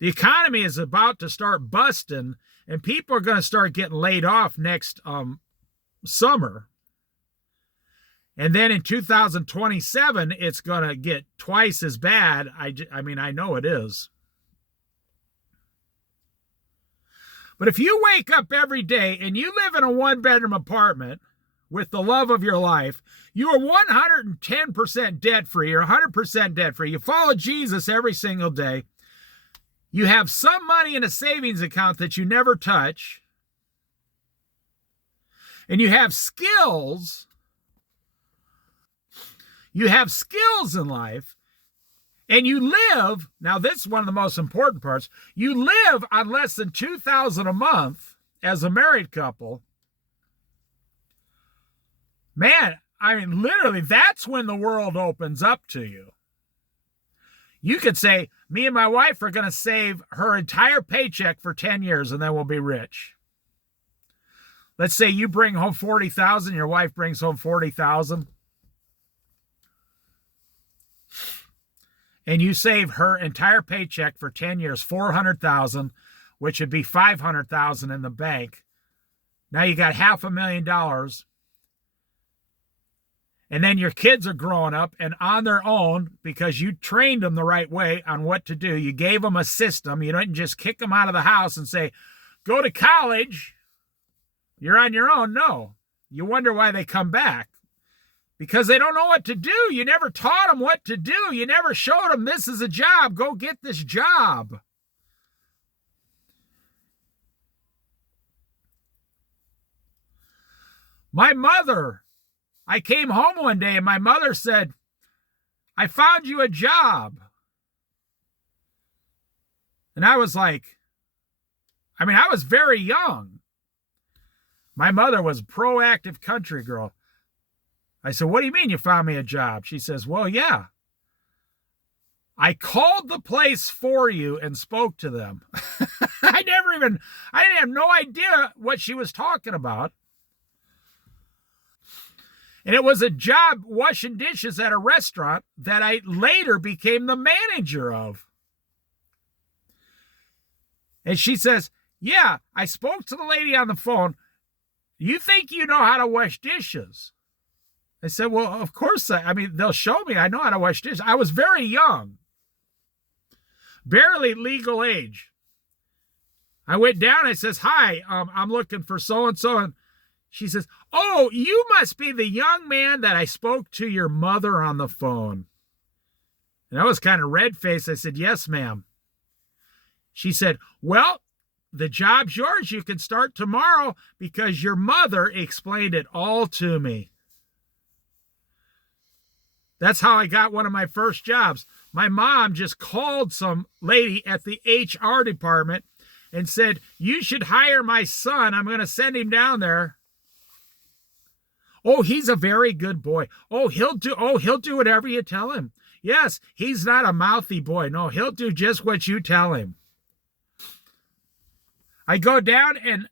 The economy is about to start busting, and people are going to start getting laid off next summer. And then in 2027, it's going to get twice as bad. I mean, I know it is. But if you wake up every day and you live in a one-bedroom apartment with the love of your life, you are 110% debt-free or 100% debt-free. You follow Jesus every single day. You have some money in a savings account that you never touch. And you have skills. You have skills in life. And you live, now this is one of the most important parts, you live on less than $2,000 a month as a married couple. Man, I mean, literally, that's when the world opens up to you. You could say, me and my wife are going to save her entire paycheck for 10 years and then we'll be rich. Let's say you bring home $40,000, your wife brings home $40,000. And you save her entire paycheck for 10 years, $400,000, which would be $500,000 in the bank. Now you got $500,000. And then your kids are growing up and on their own because you trained them the right way on what to do. You gave them a system. You didn't just kick them out of the house and say, go to college. You're on your own. No. You wonder why they come back. Because they don't know what to do. You never taught them what to do. You never showed them this is a job. Go get this job. My mother, I came home one day and my mother said, I found you a job. And I was like, I was very young. My mother was a proactive country girl. I said, what do you mean you found me a job? She says, well, yeah. I called the place for you and spoke to them. I didn't have no idea what she was talking about. And it was a job washing dishes at a restaurant that I later became the manager of. And she says, yeah, I spoke to the lady on the phone. You think you know how to wash dishes? I said, well, of course. They'll show me. I know how to wash dishes. I was very young. Barely legal age. I went down. I says, hi, I'm looking for so-and-so. And she says, oh, you must be the young man that I spoke to your mother on the phone. And I was kind of red-faced. I said, yes, ma'am. She said, well, the job's yours. You can start tomorrow because your mother explained it all to me. That's how I got one of my first jobs. My mom just called some lady at the HR department and said, you should hire my son. I'm going to send him down there. Oh, he's a very good boy. Oh, he'll do whatever you tell him. Yes, he's not a mouthy boy. No, he'll do just what you tell him. I go down and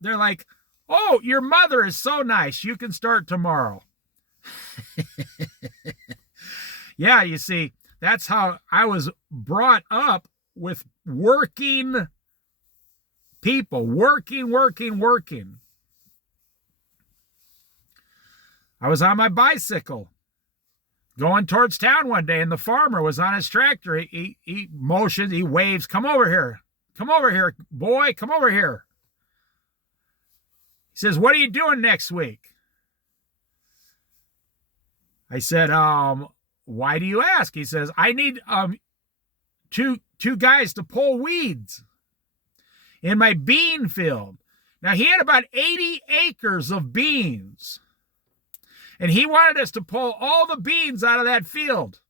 they're like, oh, your mother is so nice. You can start tomorrow. Yeah, you see, that's how I was brought up with working people, working. I was on my bicycle going towards town one day, and the farmer was on his tractor. He motions, he waves, come over here, boy, come over here. He says, what are you doing next week? I said, why do you ask? He says, I need two guys to pull weeds in my bean field. Now, he had about 80 acres of beans. And he wanted us to pull all the beans out of that field.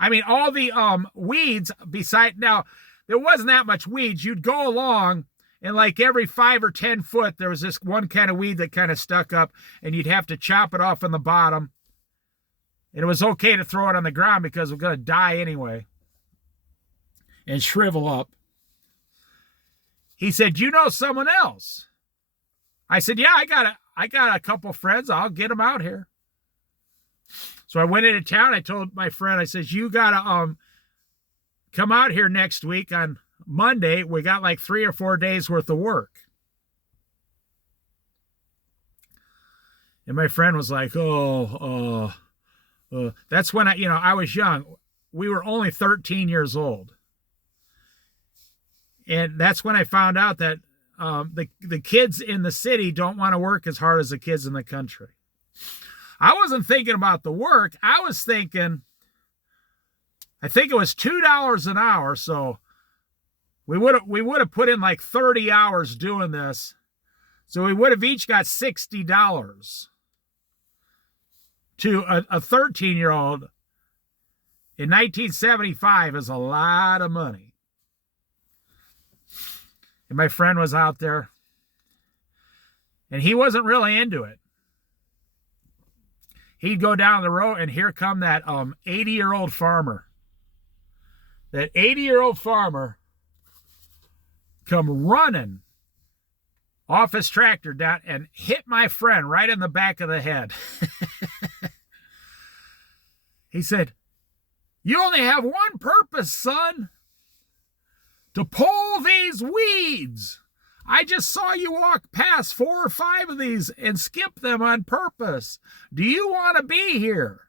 All the weeds beside. Now, there wasn't that much weeds. You'd go along, and like every 5 or 10 foot, there was this one kind of weed that kind of stuck up, and you'd have to chop it off on the bottom. And it was okay to throw it on the ground because we're going to die anyway and shrivel up. He said, you know someone else? I said, yeah, I got a couple friends. I'll get them out here. So I went into town. I told my friend, I says, you got to come out here next week on Monday. We got like 3 or 4 days worth of work. And my friend was like, that's when I was young. We were only 13 years old. And that's when I found out that the kids in the city don't want to work as hard as the kids in the country. I wasn't thinking about the work. I was thinking, I think it was $2 an hour. So we would have put in like 30 hours doing this. So we would have each got $60. To a 13-year-old in 1975 is a lot of money. And my friend was out there, and he wasn't really into it. He'd go down the road, and here come that 80-year-old farmer. That 80-year-old farmer come running off his tractor down and hit my friend right in the back of the head. He said, "You only have one purpose, son, to pull these weeds. I just saw you walk past 4 or 5 of these and skip them on purpose. Do you want to be here?"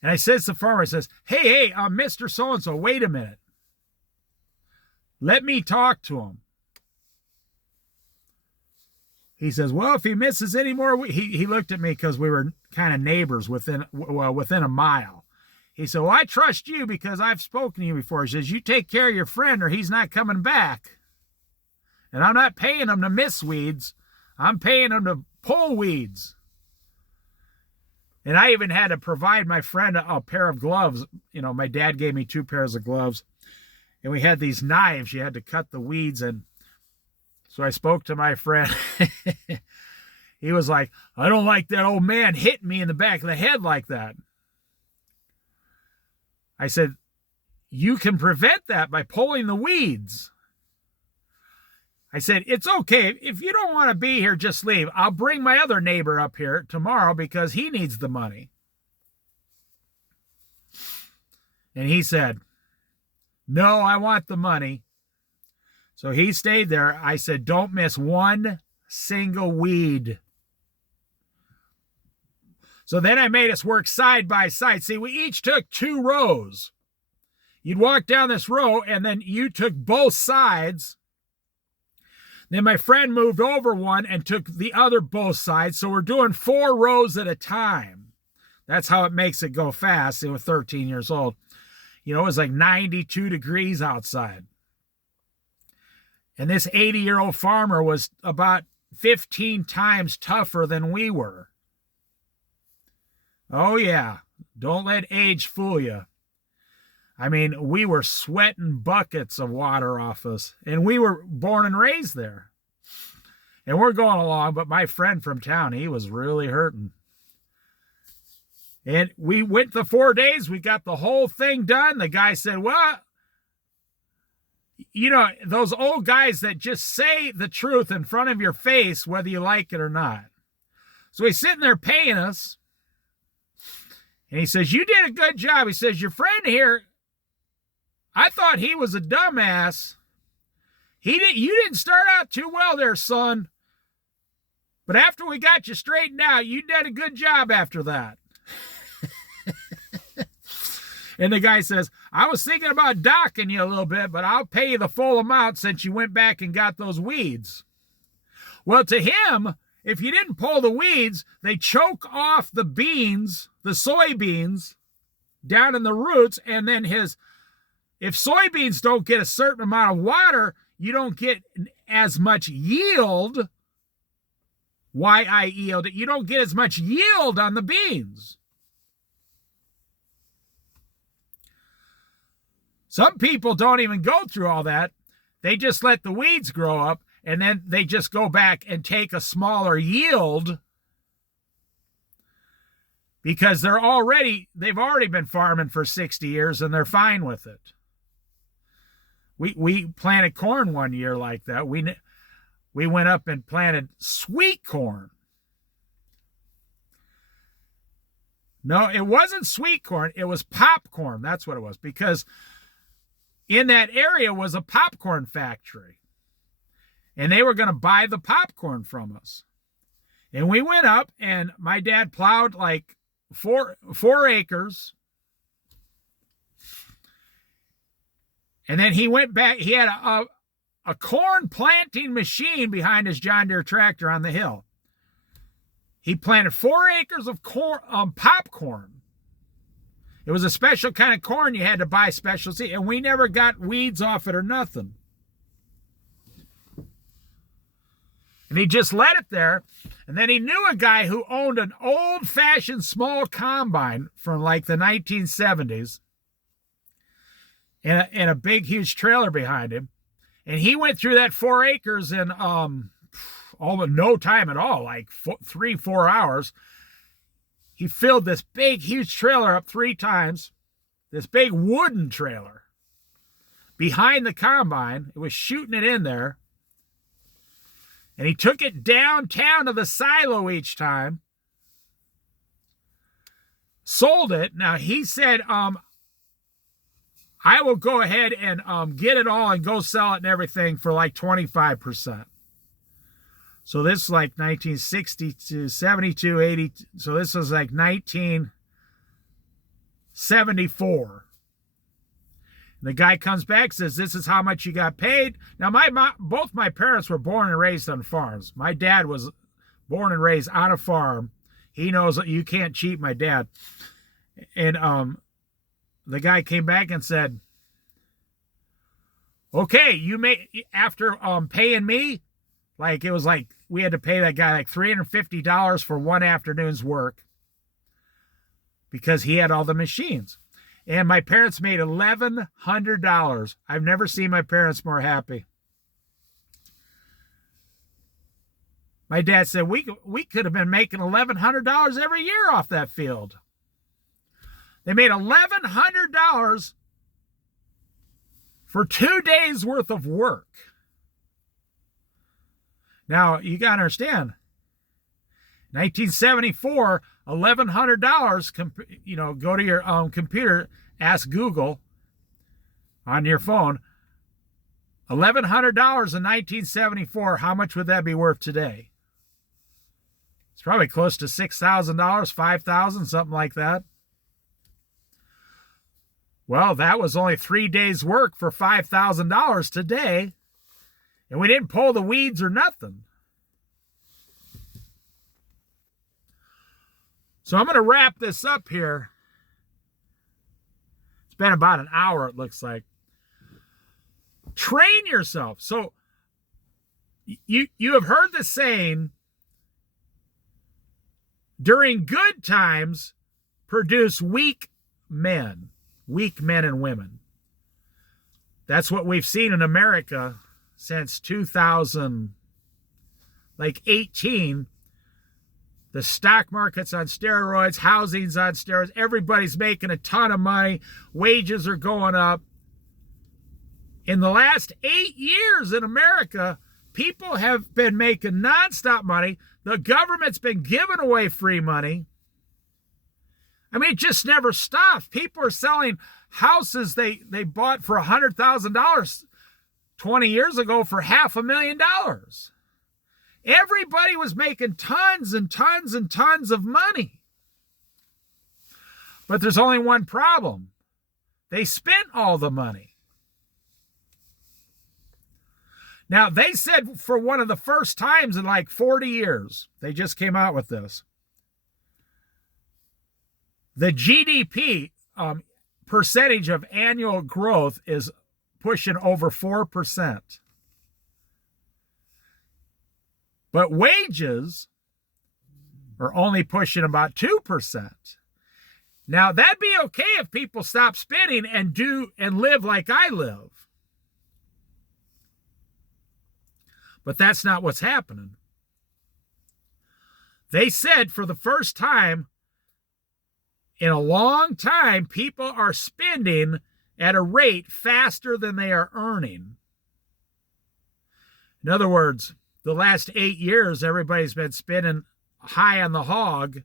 And I says to the farmer, I says, hey, Mr. So-and-so, wait a minute. Let me talk to him. He says, well, if he misses any more, he looked at me because we were kind of neighbors within a mile. He said, well, I trust you because I've spoken to you before. He says, you take care of your friend or he's not coming back. And I'm not paying him to miss weeds. I'm paying him to pull weeds. And I even had to provide my friend a pair of gloves. My dad gave me 2 pairs of gloves. And we had these knives. You had to cut the weeds. And so I spoke to my friend. He was like, I don't like that old man hitting me in the back of the head like that. I said, you can prevent that by pulling the weeds. I said, it's okay. If you don't want to be here, just leave. I'll bring my other neighbor up here tomorrow because he needs the money. And he said, no, I want the money. So he stayed there. I said, don't miss one single weed. So then I made us work side by side. See, we each took 2 rows. You'd walk down this row, and then you took both sides. Then my friend moved over one and took the other both sides. So we're doing 4 rows at a time. That's how it makes it go fast. They were 13 years old. It was like 92 degrees outside. And this 80-year-old farmer was about 15 times tougher than we were. Oh, yeah. Don't let age fool you. I mean, we were sweating buckets of water off us. And we were born and raised there. And we're going along, but my friend from town, he was really hurting. And we went the 4 days. We got the whole thing done. The guy said, well, those old guys that just say the truth in front of your face, whether you like it or not. So he's sitting there paying us. And he says, you did a good job. He says, your friend here, I thought he was a dumbass. You didn't start out too well there, son. But after we got you straightened out, you did a good job after that. And the guy says, I was thinking about docking you a little bit, but I'll pay you the full amount since you went back and got those weeds. Well, to him, if you didn't pull the weeds, they choke off the beans, the soybeans, down in the roots. And then if soybeans don't get a certain amount of water, you don't get as much yield. Y-I-E-L-D. You don't get as much yield on the beans. Some people don't even go through all that. They just let the weeds grow up, and then they just go back and take a smaller yield because they've already been farming for 60 years and they're fine with it. We planted corn one year like that. We went up and planted sweet corn. No, it wasn't sweet corn. It was popcorn. That's what it was, because in that area was a popcorn factory. and they were going to buy the popcorn from us. And we went up, and my dad plowed like four acres. And then he went back. He had a corn planting machine behind his John Deere tractor on the hill. He planted 4 acres of corn, popcorn. It was a special kind of corn. You had to buy special seed, and we never got weeds off it or nothing. And he just let it there. And then he knew a guy who owned an old-fashioned small combine from like the 1970s and a big, huge trailer behind him. And he went through that 4 acres in almost no time at all, like 3-4 hours. He filled this big, huge trailer up 3 times, this big wooden trailer behind the combine. It was shooting it in there. And he took it downtown to the silo each time, sold it. Now, he said, I will go ahead and get it all and go sell it and everything for like 25%. So this is like 1960 to 72, 80. So this was like 1974. And the guy comes back and says, this is how much you got paid. Now, both my parents were born and raised on farms. My dad was born and raised on a farm. He knows that you can't cheat my dad. And the guy came back and said, okay, you may, after paying me, like it was like we had to pay that guy like $350 for one afternoon's work because he had all the machines. And my parents made $1,100. I've never seen my parents more happy. My dad said we could have been making $1,100 every year off that field. They made $1,100 for 2 days worth of work. Now, you got to understand, 1974, $1,100, go to your computer, ask Google on your phone, $1,100 in 1974, how much would that be worth today? It's probably close to $6,000, $5,000, something like that. Well, that was only 3 days' work for $5,000 today, and we didn't pull the weeds or nothing. So I'm going to wrap this up here. It's been about an hour, it looks like. Train yourself. So you have heard the saying, during good times, produce weak men and women. That's what we've seen in America since 2018. The stock market's on steroids, housing's on steroids, everybody's making a ton of money, wages are going up. In the last 8 years in America, people have been making nonstop money. The government's been giving away free money. I mean, it just never stops. People are selling houses they bought for $100,000 20 years ago for $500,000. Everybody was making tons and tons and tons of money. But there's only one problem. They spent all the money. Now, they said for one of the first times in like 40 years, they just came out with this. The GDP percentage of annual growth is pushing over 4%. But wages are only pushing about 2%. Now, that'd be okay if people stop spending and live like I live. But that's not what's happening. They said for the first time in a long time, people are spending at a rate faster than they are earning. In other words, the last 8 years, everybody's been spending high on the hog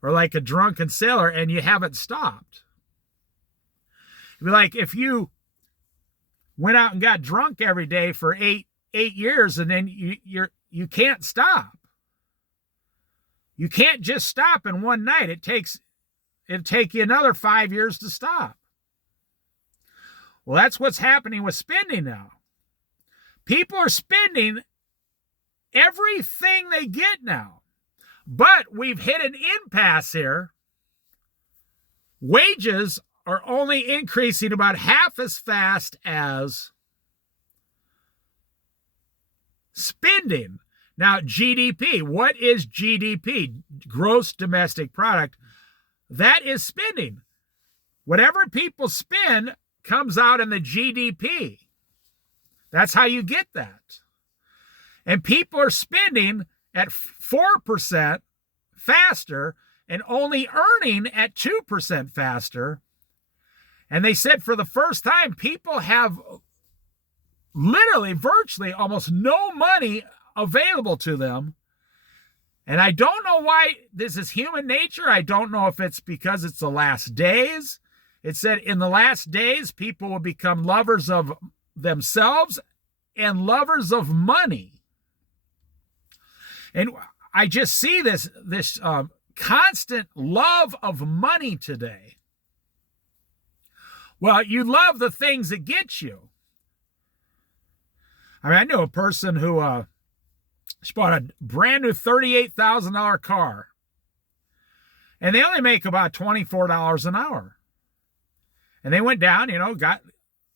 or like a drunken sailor, and you haven't stopped. It'd be like if you went out and got drunk every day for 8 8 years, and then you can't stop. You can't just stop in one night. It'll take you another 5 years to stop. Well, that's what's happening with spending now. People are spending everything they get now. But we've hit an impasse here. Wages are only increasing about half as fast as spending. Now, GDP. What is GDP? Gross domestic product. That is spending. Whatever people spend comes out in the GDP. That's how you get that. And people are spending at 4% faster and only earning at 2% faster. And they said for the first time, people have literally, virtually, almost no money available to them. And I don't know why this is human nature. I don't know if it's because it's the last days. It said in the last days, people will become lovers of themselves and lovers of money. And I just see this constant love of money today. Well, you love the things that get you. I mean, I knew a person who she bought a brand new $38,000 car. And they only make about $24 an hour. And they went down, got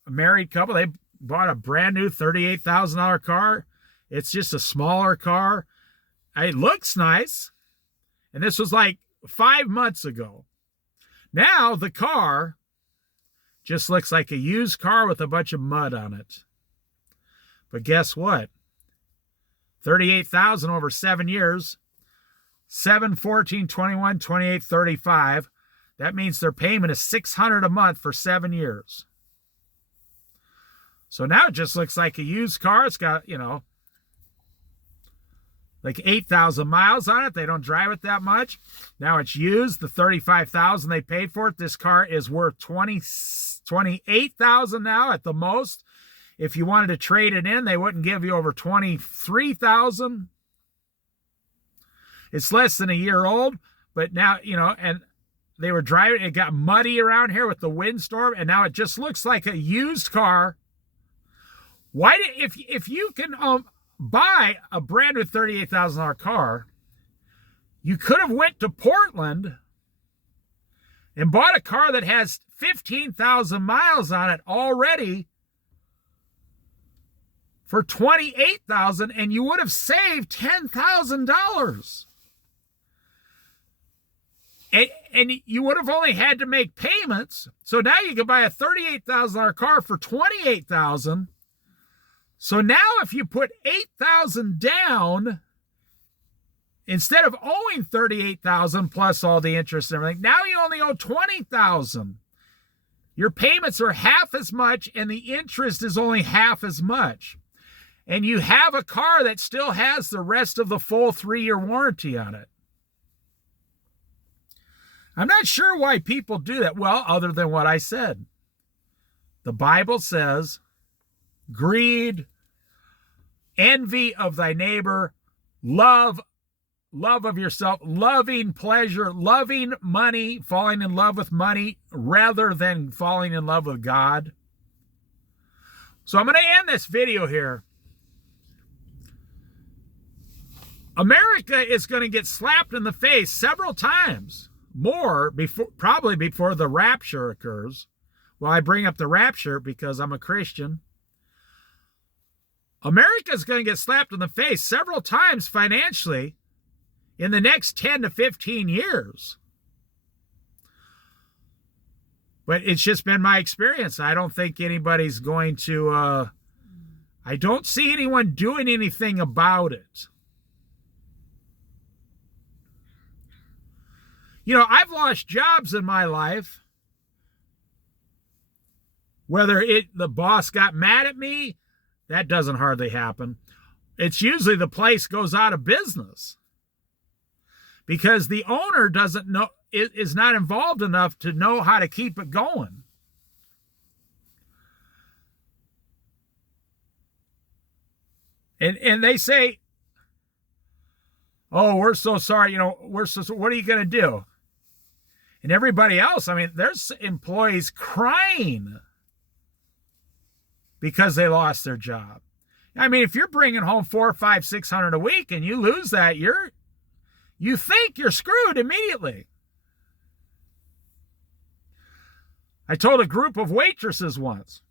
a married couple. They bought a brand new $38,000 car. It's just a smaller car. It looks nice. And this was like 5 months ago. Now the car just looks like a used car with a bunch of mud on it. But guess what? $38,000 over 7 years. 7, 14, 21, 28, 35. That means their payment is $600 a month for 7 years. So now it just looks like a used car. It's got, like 8,000 miles on it. They don't drive it that much. Now it's used. The $35,000 they paid for it. This car is worth $28,000 now at the most. If you wanted to trade it in, they wouldn't give you over $23,000. It's less than a year old, but now, and they were driving, it got muddy around here with the windstorm, and now it just looks like a used car. If you can buy a brand new $38,000 car, you could have went to Portland and bought a car that has 15,000 miles on it already for $28,000, and you would have saved $10,000. And you would have only had to make payments. So now you can buy a $38,000 car for $28,000. So now if you put $8,000 down, instead of owing $38,000 plus all the interest and everything, now you only owe $20,000. Your payments are half as much and the interest is only half as much. And you have a car that still has the rest of the full 3-year warranty on it. I'm not sure why people do that. Well, other than what I said. The Bible says, greed, envy of thy neighbor, love of yourself, loving pleasure, loving money, falling in love with money rather than falling in love with God. So I'm going to end this video here. America is going to get slapped in the face several times more, probably before the rapture occurs. Well, I bring up the rapture because I'm a Christian. America is going to get slapped in the face several times financially in the next 10 to 15 years. But it's just been my experience. I don't think anybody's going to, I don't see anyone doing anything about it. I've lost jobs in my life. Whether the boss got mad at me, that doesn't hardly happen. It's usually the place goes out of business because the owner doesn't know, is not involved enough to know how to keep it going. And they say, oh, we're so sorry, what are you going to do? And everybody else, I mean, there's employees crying because they lost their job. I mean, if you're bringing home 400, 500, 600 a week and you lose that, you think you're screwed immediately. I told a group of waitresses once,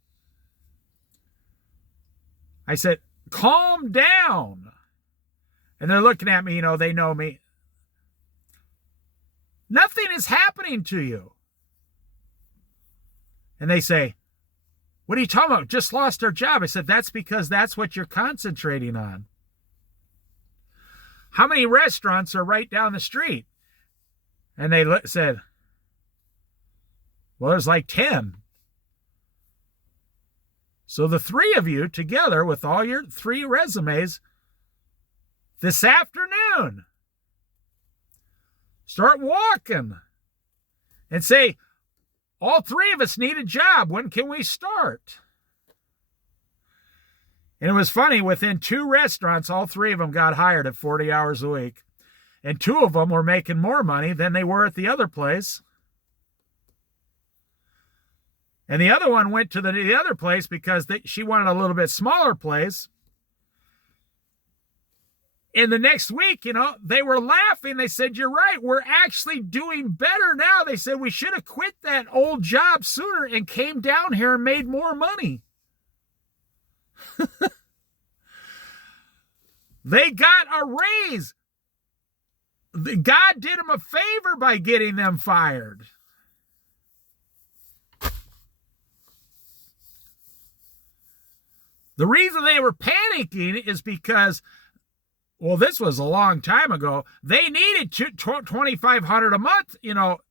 I said, calm down. And they're looking at me, they know me. Nothing is happening to you. And they say, what are you talking about? Just lost our job. I said, that's because that's what you're concentrating on. How many restaurants are right down the street? And they said, well, there's like 10. So the three of you together with all your 3 resumes this afternoon, start walking and say, all 3 of us need a job. When can we start? And it was funny, within 2 restaurants, all 3 of them got hired at 40 hours a week. And 2 of them were making more money than they were at the other place. And the other one went to the other place because she wanted a little bit smaller place. And the next week, they were laughing. They said, you're right. We're actually doing better now. They said, we should have quit that old job sooner and came down here and made more money. They got a raise. God did them a favor by getting them fired. The reason they were panicking is because, well, this was a long time ago. They needed $2,500 a month,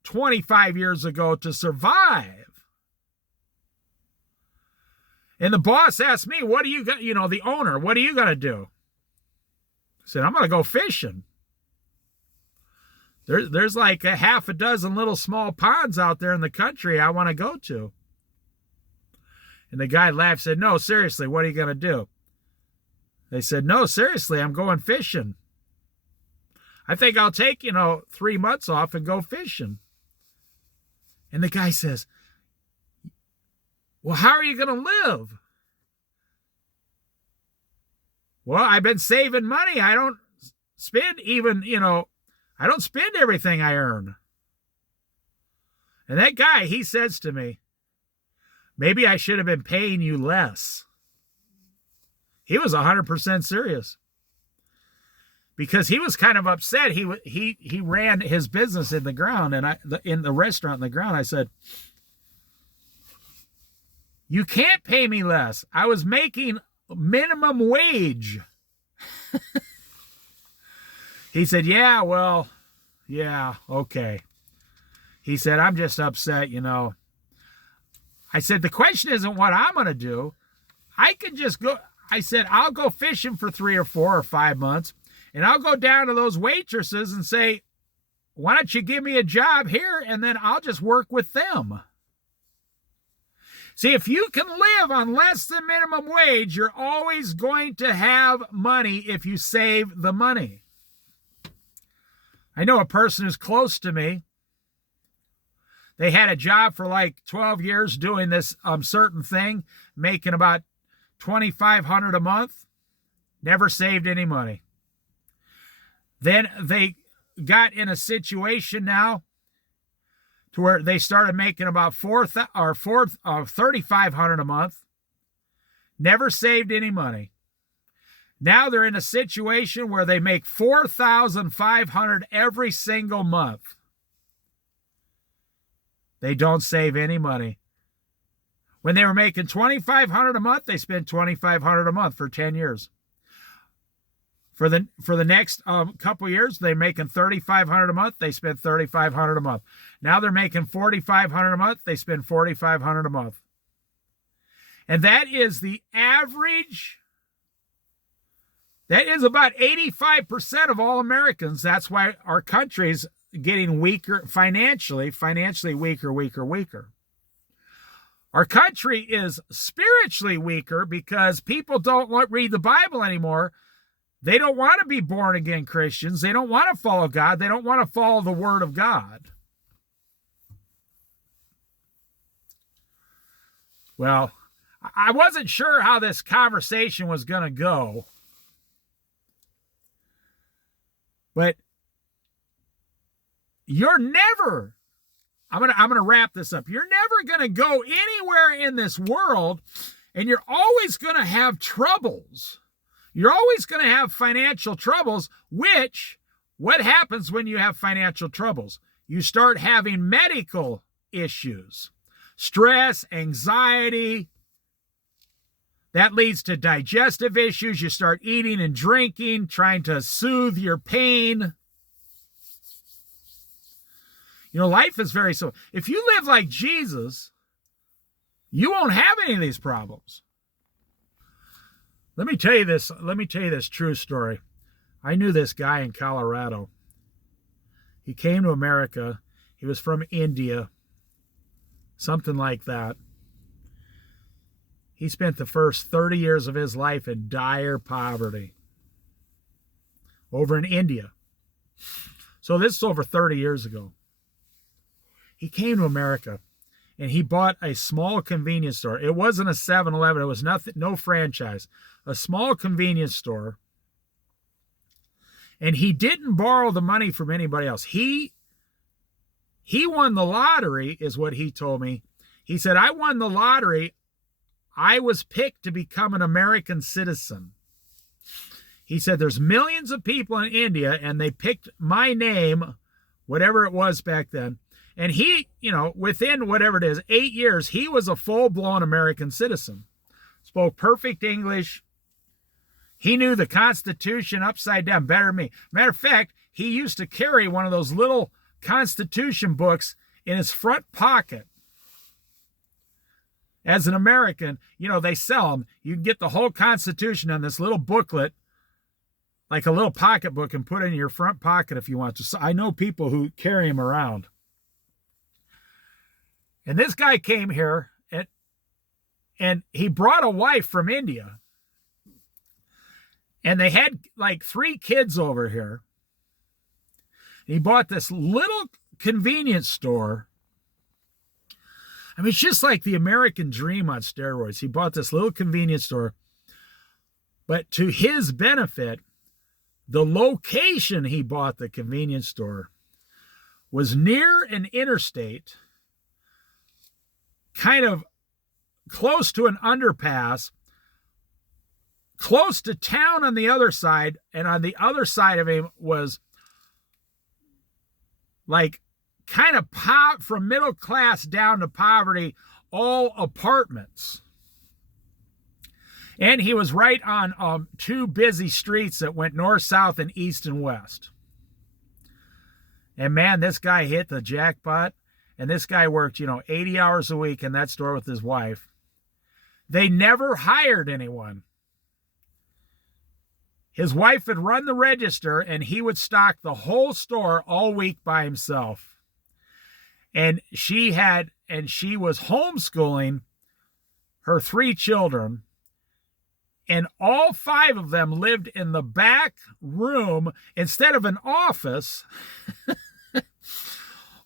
25 years ago to survive. And the boss asked me, what do you got, the owner, what are you going to do? I said, I'm going to go fishing. There's like a half a dozen little small ponds out there in the country I want to go to. And the guy laughed, said, no, seriously, what are you going to do? They said, no, seriously, I'm going fishing. I think I'll take, 3 months off and go fishing. And the guy says, well, how are you going to live? Well, I've been saving money. I don't spend I don't spend everything I earn. And that guy, he says to me, maybe I should have been paying you less. He was 100% serious. Because he was kind of upset. He ran his business in the ground, and in the restaurant in the ground. I said, you can't pay me less. I was making minimum wage. He said, yeah, well, yeah, okay. He said, I'm just upset, I said, the question isn't what I'm going to do. I can just go. I said, I'll go fishing for 3 or 4 or 5 months, and I'll go down to those waitresses and say, why don't you give me a job here, and then I'll just work with them. See, if you can live on less than minimum wage, you're always going to have money if you save the money. I know a person who's close to me. They had a job for like 12 years doing this certain thing, making about $2,500 a month, never saved any money. Then they got in a situation now to where they started making about $3,500 a month, never saved any money. Now they're in a situation where they make $4,500 every single month. They don't save any money. When they were making $2,500 a month, they spent $2,500 a month for 10 years. For the next couple years, they're making $3,500 a month. They spent $3,500 a month. Now they're making $4,500 a month. They spend $4,500 a month. And that is the average. That is about 85% of all Americans. That's why our country's getting weaker financially weaker. Our country is spiritually weaker because people don't read the Bible anymore. They don't want to be born again Christians. They don't want to follow God. They don't want to follow the Word of God. Well, I wasn't sure how this conversation was going to go. But you're never, I'm gonna wrap this up. You're never going to go anywhere in this world, and you're always going to have troubles. You're always going to have financial troubles, what happens when you have financial troubles? You start having medical issues, stress, anxiety. That leads to digestive issues. You start eating and drinking, trying to soothe your pain. Life is very simple. If you live like Jesus, you won't have any of these problems. Let me tell you this true story. I knew this guy in Colorado. He came to America. He was from India, something like that. He spent the first 30 years of his life in dire poverty over in India. So this is over 30 years ago. He came to America and he bought a small convenience store. It wasn't a 7-Eleven. It was nothing, no franchise. A small convenience store. And he didn't borrow the money from anybody else. He won the lottery, is what he told me. He said, I won the lottery. I was picked to become an American citizen. He said, there's millions of people in India, and they picked my name, whatever it was back then. And he, within whatever it is, 8 years, he was a full-blown American citizen. Spoke perfect English. He knew the Constitution upside down better than me. Matter of fact, he used to carry one of those little Constitution books in his front pocket. As an American, they sell them. You can get the whole Constitution on this little booklet, like a little pocketbook, and put it in your front pocket if you want to. So I know people who carry them around. And this guy came here, and he brought a wife from India. And they had like 3 kids over here. He bought this little convenience store. I mean, it's just like the American dream on steroids. He bought this little convenience store. But to his benefit, the location he bought the convenience store was near an interstate, kind of close to an underpass, close to town on the other side, and on the other side of him was like kind of from middle class down to poverty, all apartments. And he was right on 2 busy streets that went north, south, and east and west. And man, this guy hit the jackpot. And this guy worked, 80 hours a week in that store with his wife. They never hired anyone. His wife would run the register, and he would stock the whole store all week by himself. And she was homeschooling her 3 children, and all 5 of them lived in the back room instead of an office.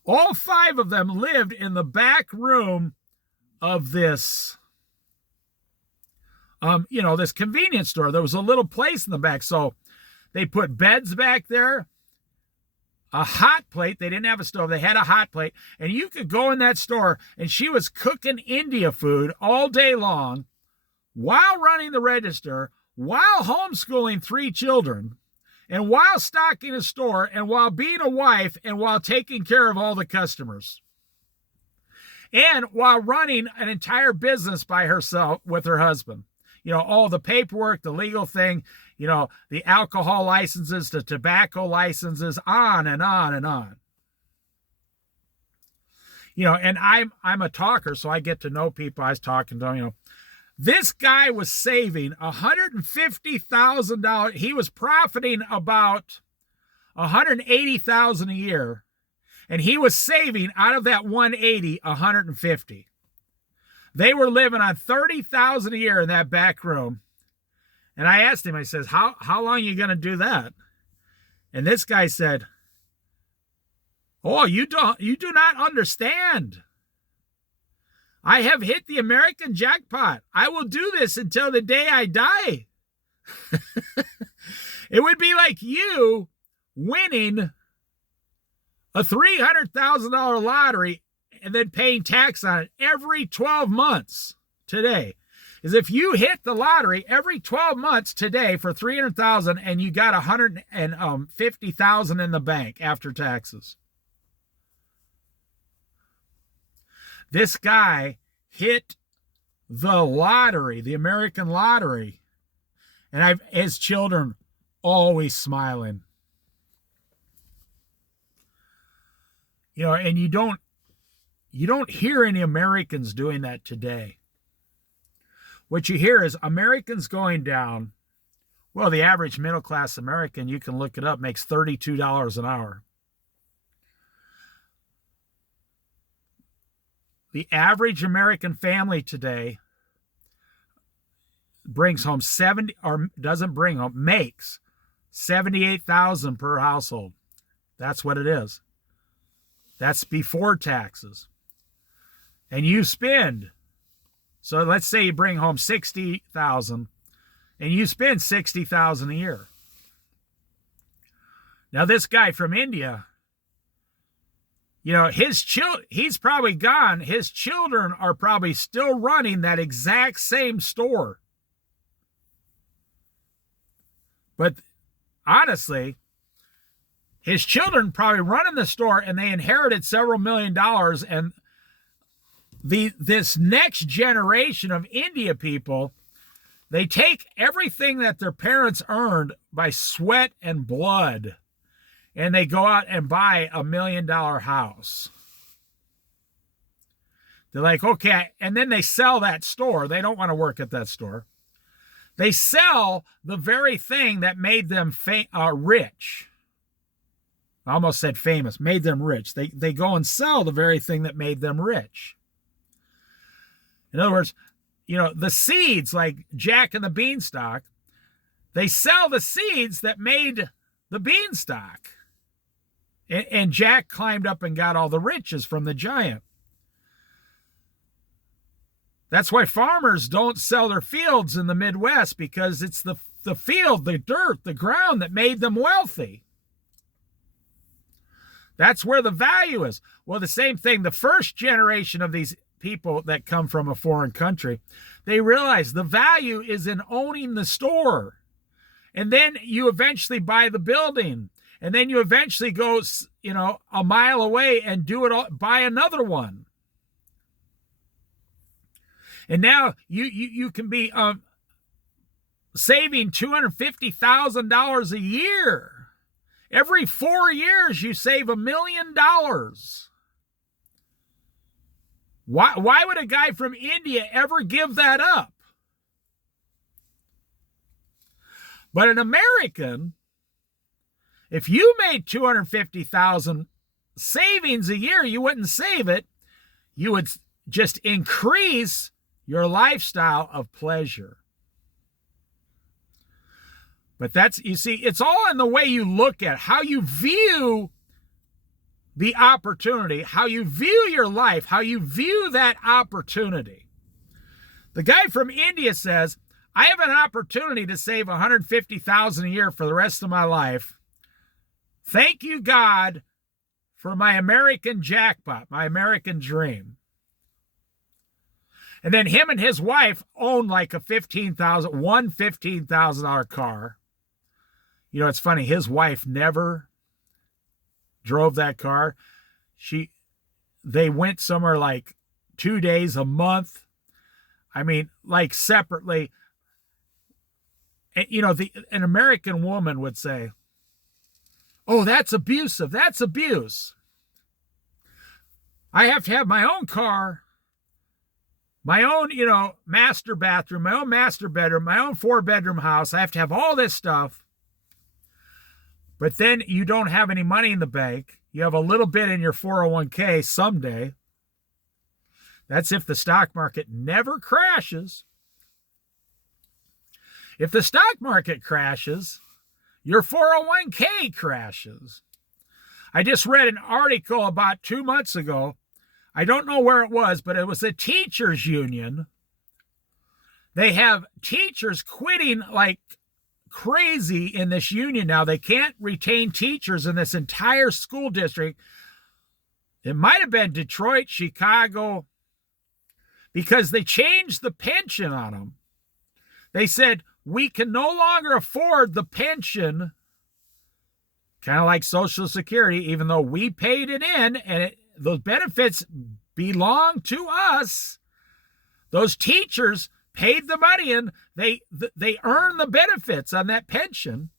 All 5 of them lived in the back room of this, this convenience store. There was a little place in the back. So they put beds back there, a hot plate. They didn't have a stove. They had a hot plate. And you could go in that store, and she was cooking India food all day long while running the register, while homeschooling 3 children. And while stocking a store, and while being a wife, and while taking care of all the customers. And while running an entire business by herself with her husband. All the paperwork, the legal thing, the alcohol licenses, the tobacco licenses, on and on and on. And I'm a talker, so I get to know people. I was talking to them, This guy was saving $150,000. He was profiting about $180,000 a year, and he was saving out of that 180, $150,000. They were living on $30,000 a year in that back room. And I asked him, I says, how long are you going to do that? And this guy said, oh, you do not understand. I have hit the American jackpot. I will do this until the day I die. It would be like you winning a $300,000 lottery and then paying tax on it every 12 months today. Is if you hit the lottery every 12 months today for $300,000 and you got $150,000 in the bank after taxes. This guy hit the lottery, the American lottery, and his children always smiling. You know, and you don't hear any Americans doing that today. What you hear is Americans going down. Well, the average middle-class American, you can look it up, makes $32 an hour. The average American family today makes $78,000 per household. That's what it is. That's before taxes. And you spend, so let's say you bring home $60,000 and you spend $60,000 a year. Now this guy from India, you know, he's probably gone. His children are probably still running that exact same store. But honestly, his children probably running the store and they inherited several $1 million, and this next generation of India people, they take everything that their parents earned by sweat and blood, and they go out and buy $1 million house. They're like, okay, and then they sell that store. They don't want to work at that store. They sell the very thing that made them rich. I almost said famous, made them rich. They go and sell the very thing that made them rich. In other words, you know, the seeds like Jack and the Beanstalk, they sell the seeds that made the beanstalk. And Jack climbed up and got all the riches from the giant. That's why farmers don't sell their fields in the Midwest, because it's the field, the dirt, the ground that made them wealthy. That's where the value is. Well, the same thing, the first generation of these people that come from a foreign country, they realize the value is in owning the store. And then you eventually buy the building. And then you eventually go, you know, a mile away and buy another one. And now you can be saving $250,000 a year. Every 4 years, you save $1 million. Why would a guy from India ever give that up? But an American, if you made $250,000 savings a year, you wouldn't save it. You would just increase your lifestyle of pleasure. But that's, you see, it's all in the way you look at it, how you view the opportunity, how you view your life, how you view that opportunity. The guy from India says, I have an opportunity to save $150,000 a year for the rest of my life. Thank you, God, for my American jackpot, my American dream. And then him and his wife own like a $15,000 car. You know, it's funny, his wife never drove that car. They went somewhere like 2 days a month. I mean, like separately. And, you know, an American woman would say, oh, that's abusive. That's abuse. I have to have my own car, my own, you know, master bathroom, my own master bedroom, my own 4-bedroom house. I have to have all this stuff. But then you don't have any money in the bank. You have a little bit in your 401k someday. That's if the stock market never crashes. If the stock market crashes, your 401k crashes. I just read an article about 2 months ago. I don't know where it was, but it was a teachers union. They have teachers quitting like crazy in this union now. They can't retain teachers in this entire school district. It might have been Detroit, Chicago, because they changed the pension on them. They said, we can no longer afford the pension, kind of like Social Security, even though we paid it in and those benefits belong to us. Those teachers paid the money in. They earn the benefits on that pension,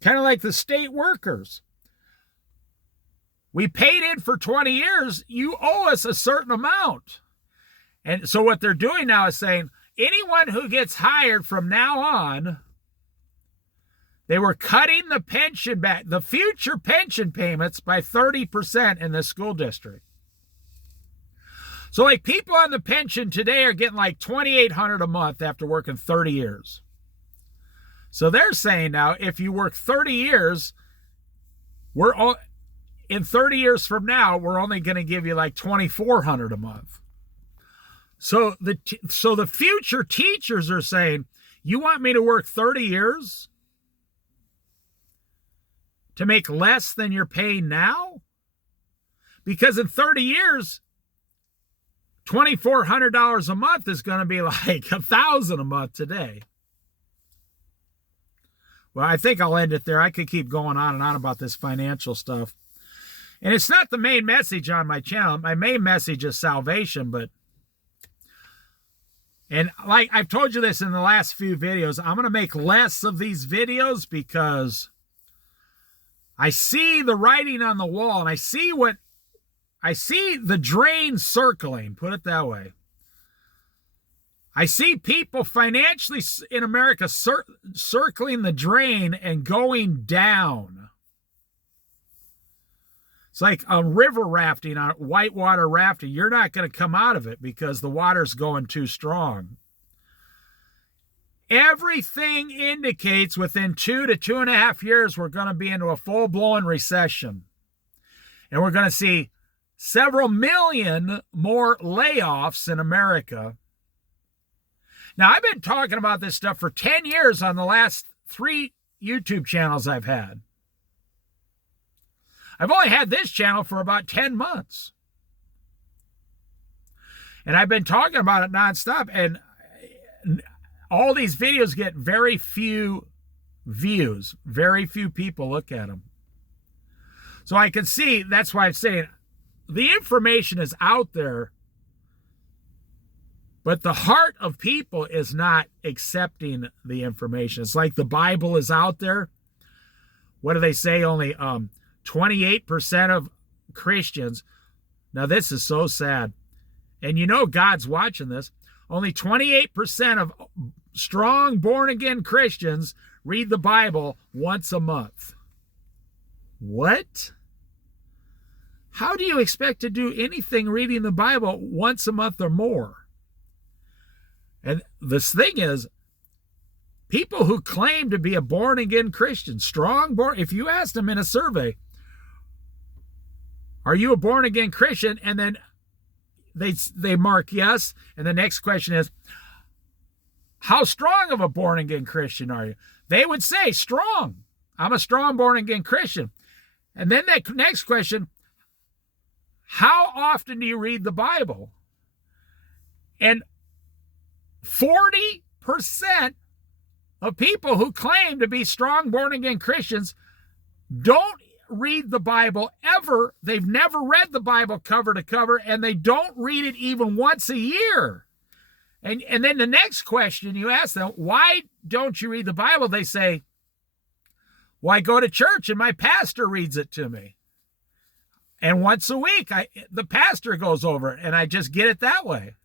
kind of like the state workers. We paid in for 20 years. You owe us a certain amount. And so what they're doing now is saying, anyone who gets hired from now on, they were cutting the pension back, the future pension payments by 30% in the school district. So like people on the pension today are getting like $2,800 a month after working 30 years. So they're saying now, if you work 30 years, in 30 years from now, we're only going to give you like $2,400 a month. So the future teachers are saying, you want me to work 30 years to make less than you're paying now? Because in 30 years, $2,400 a month is going to be like $1,000 a month today. Well, I think I'll end it there. I could keep going on and on about this financial stuff. And it's not the main message on my channel. My main message is salvation, and like I've told you this in the last few videos, I'm going to make less of these videos because I see the writing on the wall and I see the drain circling, put it that way. I see people financially in America circling the drain and going down. It's like a river rafting, on whitewater rafting. You're not going to come out of it because the water's going too strong. Everything indicates within 2 to 2.5 years, we're going to be into a full-blown recession. And we're going to see several million more layoffs in America. Now, I've been talking about this stuff for 10 years on the last 3 YouTube channels I've had. I've only had this channel for about 10 months. And I've been talking about it nonstop. And all these videos get very few views. Very few people look at them. So I can see, that's why I'm saying, the information is out there, but the heart of people is not accepting the information. It's like the Bible is out there. What do they say? Only 28% of Christians. Now this is so sad. And you know God's watching this. Only 28% of strong born-again Christians read the Bible once a month. What? How do you expect to do anything reading the Bible once a month or more? And this thing is, people who claim to be a born-again Christian, if you asked them in a survey, are you a born-again Christian? And then they mark yes. And the next question is, how strong of a born-again Christian are you? They would say strong. I'm a strong born-again Christian. And then that next question, how often do you read the Bible? And 40% of people who claim to be strong born-again Christians don't read the Bible ever. They've never read the Bible cover to cover, and they don't read it even once a year. And then the next question you ask them, why don't you read the Bible? They say, well, I go to church and my pastor reads it to me. And once a week, the pastor goes over it, and I just get it that way.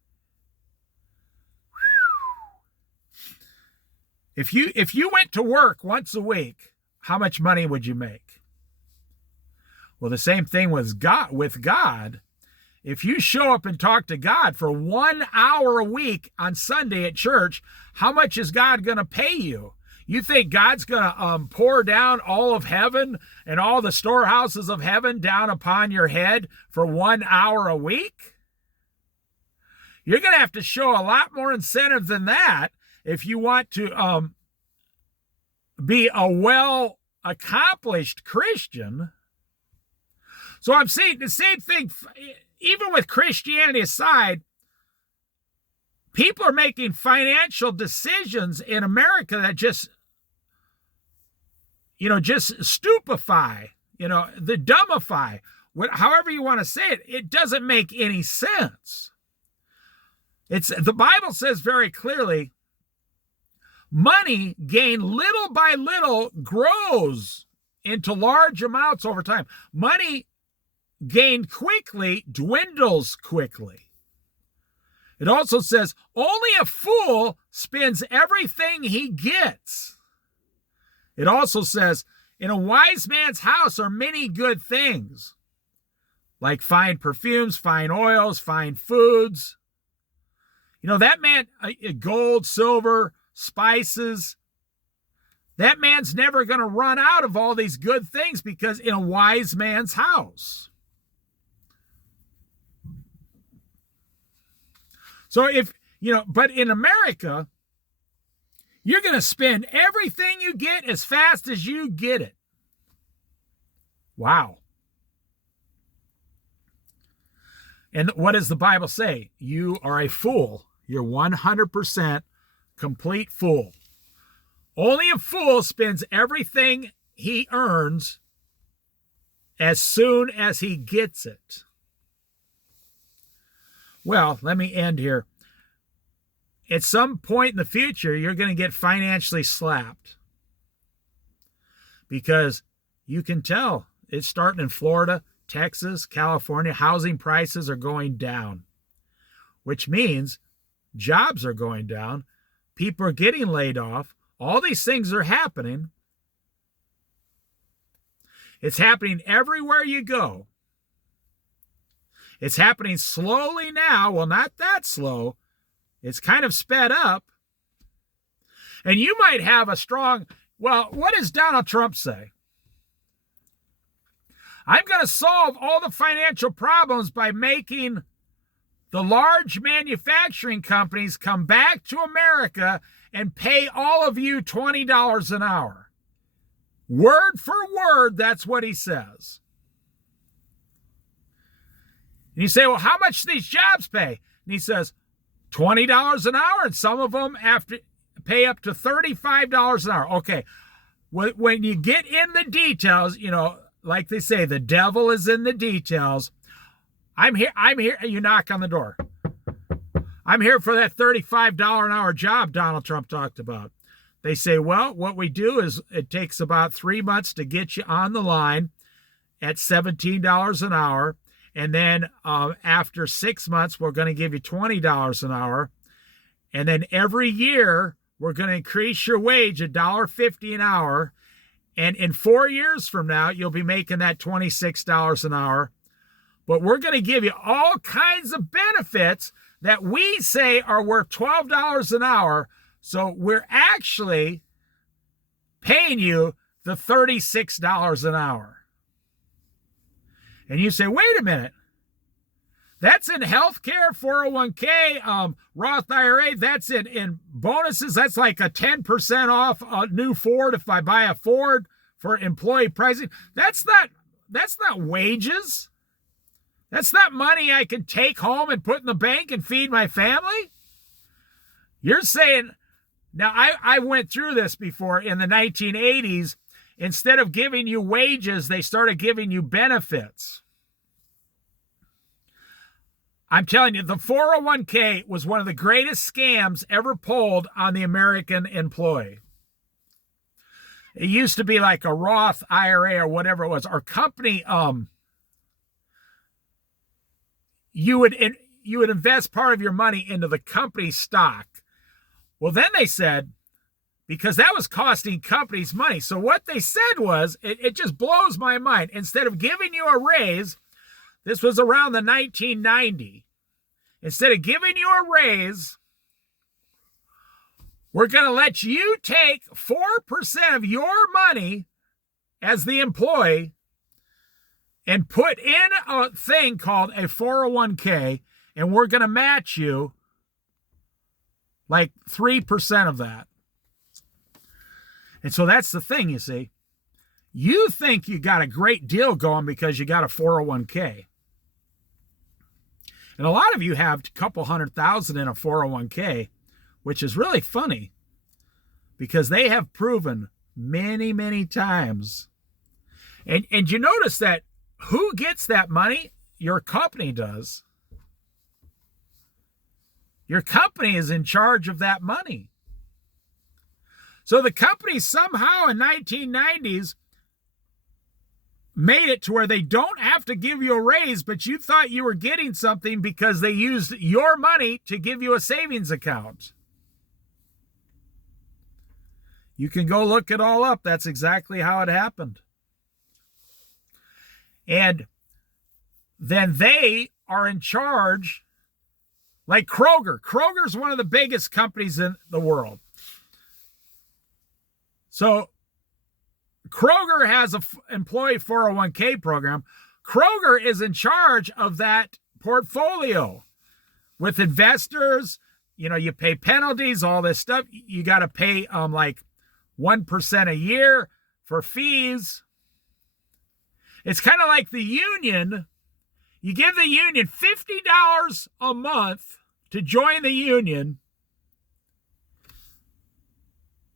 If you went to work once a week, how much money would you make? Well, the same thing with God. if you show up and talk to God for 1 hour a week on Sunday at church, how much is God going to pay you? You think God's going to pour down all of heaven and all the storehouses of heaven down upon your head for 1 hour a week? You're going to have to show a lot more incentive than that if you want to be a well-accomplished Christian. So I'm saying the same thing, even with Christianity aside, people are making financial decisions in America that just stupefy, the dumbify, however you want to say it. It doesn't make any sense. The Bible says very clearly, money gained little by little grows into large amounts over time. Money gained quickly dwindles quickly. It also says, only a fool spends everything he gets. It also says, in a wise man's house are many good things, like fine perfumes, fine oils, fine foods. That man, gold, silver, spices, that man's never going to run out of all these good things because in a wise man's house. So but in America, you're going to spend everything you get as fast as you get it. Wow. And what does the Bible say? You are a fool. You're 100% complete fool. Only a fool spends everything he earns as soon as he gets it. Well, let me end here. At some point in the future, you're going to get financially slapped. Because you can tell it's starting in Florida, Texas, California. Housing prices are going down, which means jobs are going down. People are getting laid off. All these things are happening. It's happening everywhere you go. It's happening slowly now. Well, not that slow. It's kind of sped up. And you might have a strong, what does Donald Trump say? I'm going to solve all the financial problems by making the large manufacturing companies come back to America and pay all of you $20 an hour. Word for word, that's what he says. And you say, well, how much do these jobs pay? And he says, $20 an hour, and some of them pay up to $35 an hour. Okay, when you get in the details, like they say, the devil is in the details. I'm here, you knock on the door. I'm here for that $35 an hour job Donald Trump talked about. They say, well, what we do is it takes about 3 months to get you on the line at $17 an hour. And then after 6 months, we're going to give you $20 an hour. And then every year, we're going to increase your wage $1.50 an hour. And in 4 years from now, you'll be making that $26 an hour. But we're going to give you all kinds of benefits that we say are worth $12 an hour. So we're actually paying you the $36 an hour. And you say, wait a minute. That's in healthcare, 401k, Roth IRA. That's in bonuses. That's like a 10% off a new Ford if I buy a Ford for employee pricing. That's not wages. That's not money I can take home and put in the bank and feed my family. You're saying, now I went through this before in the 1980s. Instead of giving you wages, they started giving you benefits. I'm telling you, the 401k was one of the greatest scams ever pulled on the American employee. It used to be like a Roth IRA or whatever it was. Our company, you would invest part of your money into the company stock. Well, then they said, because that was costing companies money. So what they said was, it just blows my mind. Instead of giving you a raise, This was around the 1990. Instead of giving you a raise, we're going to let you take 4% of your money as the employee and put in a thing called a 401k, and we're going to match you like 3% of that. And so that's the thing, you see. You think you got a great deal going because you got a 401k. And a lot of you have a couple $100,000 in a 401k, which is really funny because they have proven many, many times. And you notice that who gets that money? Your company does. Your company is in charge of that money. So the company somehow in 1990s made it to where they don't have to give you a raise, but you thought you were getting something because they used your money to give you a savings account. You can go look it all up. That's exactly how it happened. And then they are in charge, like Kroger. Kroger's one of the biggest companies in the world. So Kroger has an employee 401k program. Kroger is in charge of that portfolio with investors. You know, you pay penalties, all this stuff. You got to pay like 1% a year for fees. It's kind of like the union. You give the union $50 a month to join the union,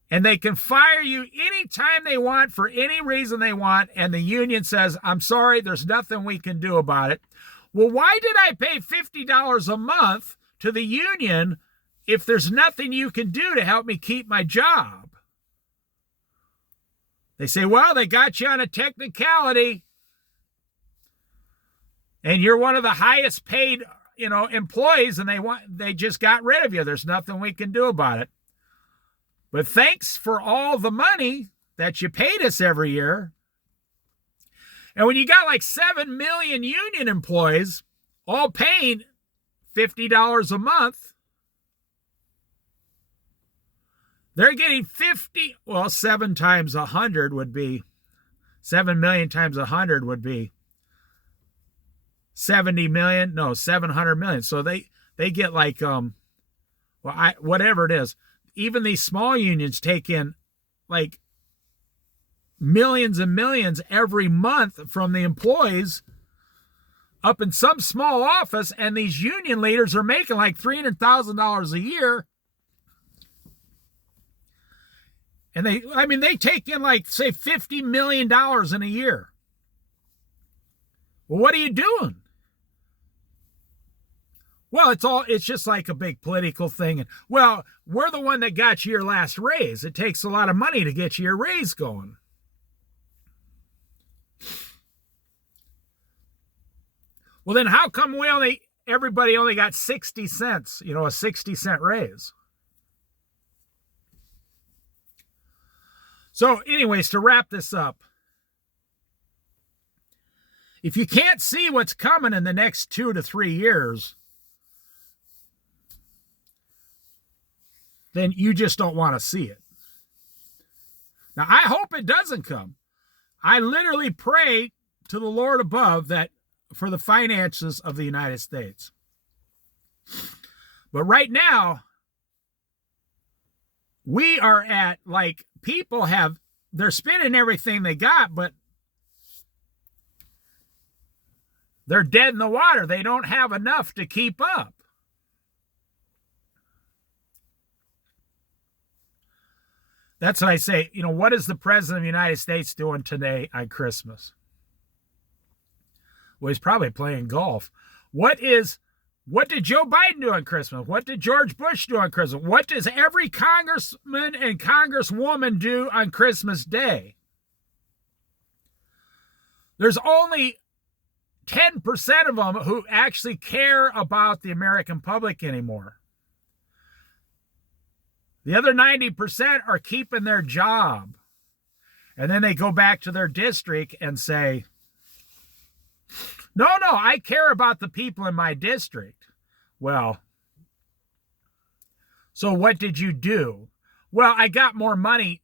and they can fire you anytime they want for any reason they want, and the union says, I'm sorry, there's nothing we can do about it. Well, why did I pay $50 a month to the union if there's nothing you can do to help me keep my job? They say, well, they got you on a technicality, and you're one of the highest paid, employees, and they just got rid of you. There's nothing we can do about it. But thanks for all the money that you paid us every year. And when you got like 7 million union employees all paying $50 a month, they're getting 7 times 100 would be, 7 million times 100 would be 70 million, no, 700 million. So they get like, whatever it is. Even these small unions take in like millions and millions every month from the employees up in some small office, and these union leaders are making like $300,000 a year. And they take in like, say, $50 million in a year. Well, what are you doing? Well, it's just like a big political thing. And, well, we're the one that got you your last raise. It takes a lot of money to get you your raise going. Well, then how come everybody only got 60 cents, a 60-cent raise? So anyways, to wrap this up, if you can't see what's coming in the next 2 to 3 years, then you just don't want to see it. Now, I hope it doesn't come. I literally pray to the Lord above that for the finances of the United States. But right now, we are at like, they're spending everything they got, but they're dead in the water. They don't have enough to keep up. That's what I say. What is the President of the United States doing today on Christmas? Well, he's probably playing golf. What did Joe Biden do on Christmas? What did George Bush do on Christmas? What does every congressman and congresswoman do on Christmas Day? There's only 10% of them who actually care about the American public anymore. The other 90% are keeping their job. And then they go back to their district and say, No, I care about the people in my district. Well, so what did you do? Well, I got more money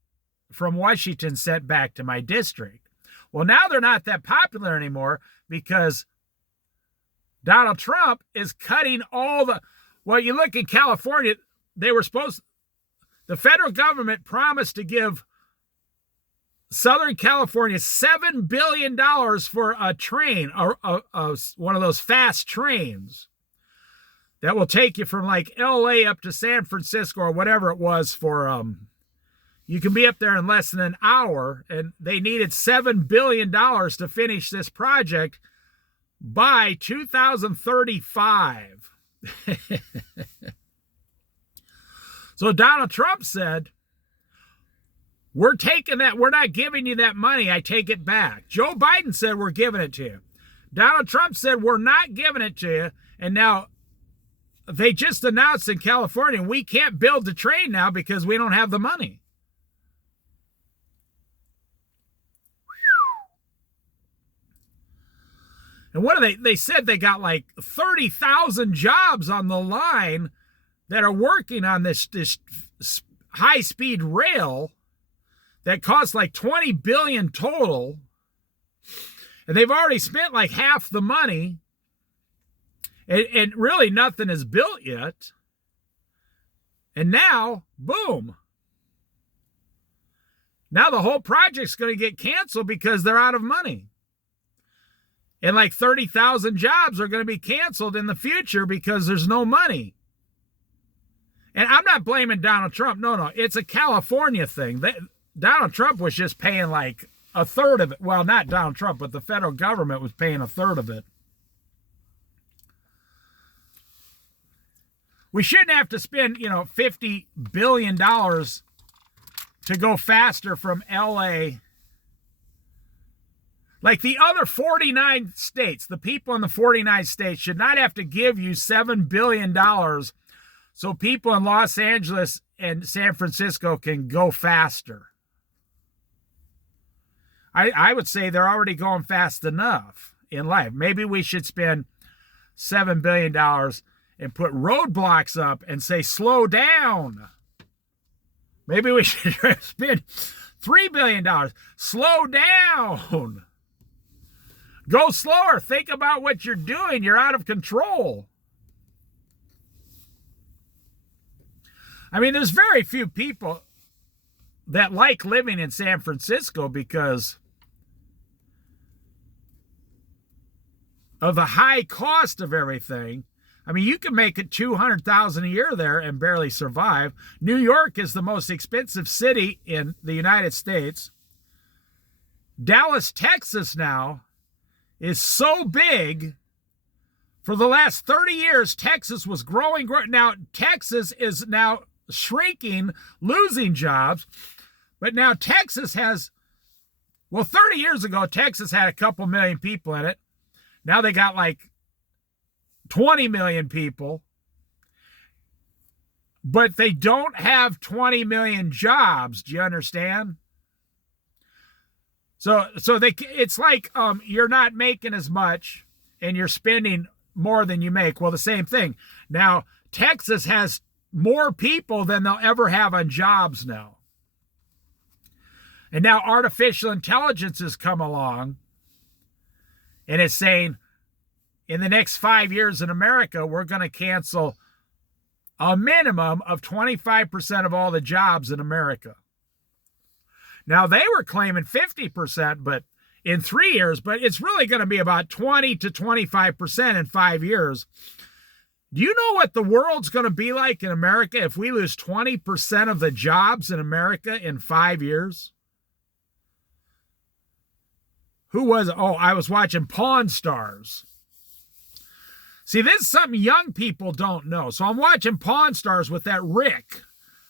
from Washington sent back to my district. Well, now they're not that popular anymore because Donald Trump is cutting all the, well, you look in California, the federal government promised to give Southern California $7 billion for a train, one of those fast trains that will take you from like LA up to San Francisco or whatever it was for, you can be up there in less than an hour, and they needed $7 billion to finish this project by 2035. So Donald Trump said, we're taking that, we're not giving you that money, I take it back. Joe Biden said we're giving it to you. Donald Trump said we're not giving it to you, and now they just announced in California we can't build the train now because we don't have the money. And what are they said they got like 30,000 jobs on the line that are working on this high-speed rail that costs like $20 billion total. And they've already spent like half the money. And really nothing is built yet. And now, boom. Now the whole project's going to get canceled because they're out of money. And like 30,000 jobs are going to be canceled in the future because there's no money. And I'm not blaming Donald Trump. No. It's a California thing. Donald Trump was just paying like a third of it. Well, not Donald Trump, but the federal government was paying a third of it. We shouldn't have to spend, $50 billion to go faster from LA. Like the other 49 states, the people in the 49 states should not have to give you $7 billion so people in Los Angeles and San Francisco can go faster. I would say they're already going fast enough in life. Maybe we should spend $7 billion and put roadblocks up and say, slow down. Maybe we should spend $3 billion. Slow down. Go slower. Think about what you're doing. You're out of control. I mean, there's very few people that like living in San Francisco because of the high cost of everything. I mean, you can make it $200,000 a year there and barely survive. New York is the most expensive city in the United States. Dallas, Texas now is so big. For the last 30 years, Texas was growing. Now, Texas is now shrinking, losing jobs. But now Texas has, 30 years ago, Texas had a couple million people in it. Now they got like 20 million people. But they don't have 20 million jobs. Do you understand? So it's like you're not making as much and you're spending more than you make. Well, the same thing. Now, Texas has more people than they'll ever have on jobs now. And now artificial intelligence has come along and it's saying in the next 5 years in America, we're going to cancel a minimum of 25% of all the jobs in America. Now, they were claiming 50%, but in 3 years, but it's really going to be about 20 to 25% in 5 years. Do you know what the world's going to be like in America if we lose 20% of the jobs in America in 5 years? Who was it? Oh, I was watching Pawn Stars. See, this is something young people don't know. So I'm watching Pawn Stars with that Rick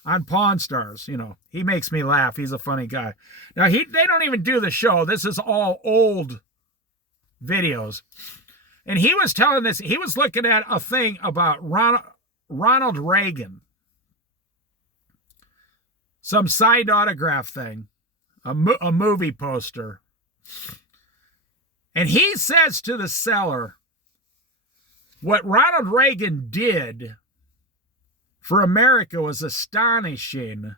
on Pawn Stars. He makes me laugh. He's a funny guy. Now, they don't even do the show. This is all old videos. And he was telling this, he was looking at a thing about Ronald Reagan. Some signed autograph thing. A movie poster. And he says to the seller, what Ronald Reagan did for America was astonishing.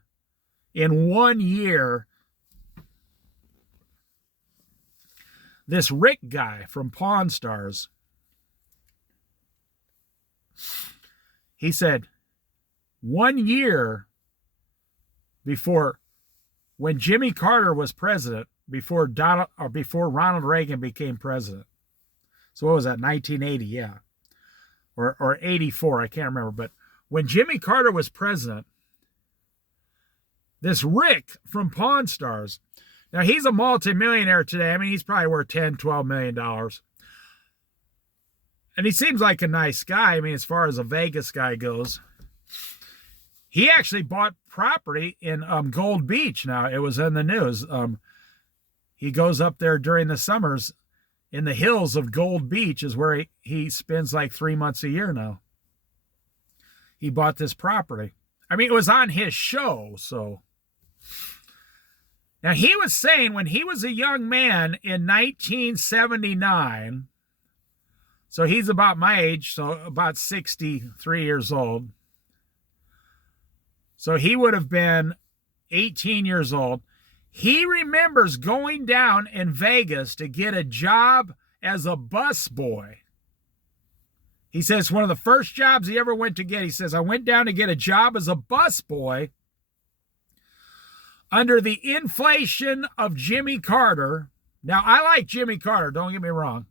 In 1 year, this Rick guy from Pawn Stars, he said, 1 year before, when Jimmy Carter was president, before Ronald Reagan became president. So what was that, 1980? Yeah. Or 84, I can't remember. But when Jimmy Carter was president, this Rick from Pawn Stars, now he's a multimillionaire today. I mean, he's probably worth $10-12 million. And he seems like a nice guy. I mean, as far as a Vegas guy goes. He actually bought property in Gold Beach. Now, it was in the news. He goes up there during the summers in the hills of Gold Beach is where he spends like 3 months a year now. He bought this property. I mean, it was on his show, so. Now, he was saying when he was a young man in 1979, so he's about my age, so about 63 years old. So he would have been 18 years old. He remembers going down in Vegas to get a job as a busboy. He says one of the first jobs he ever went to get, he says, I went down to get a job as a busboy under the inflation of Jimmy Carter. Now, I like Jimmy Carter, don't get me wrong.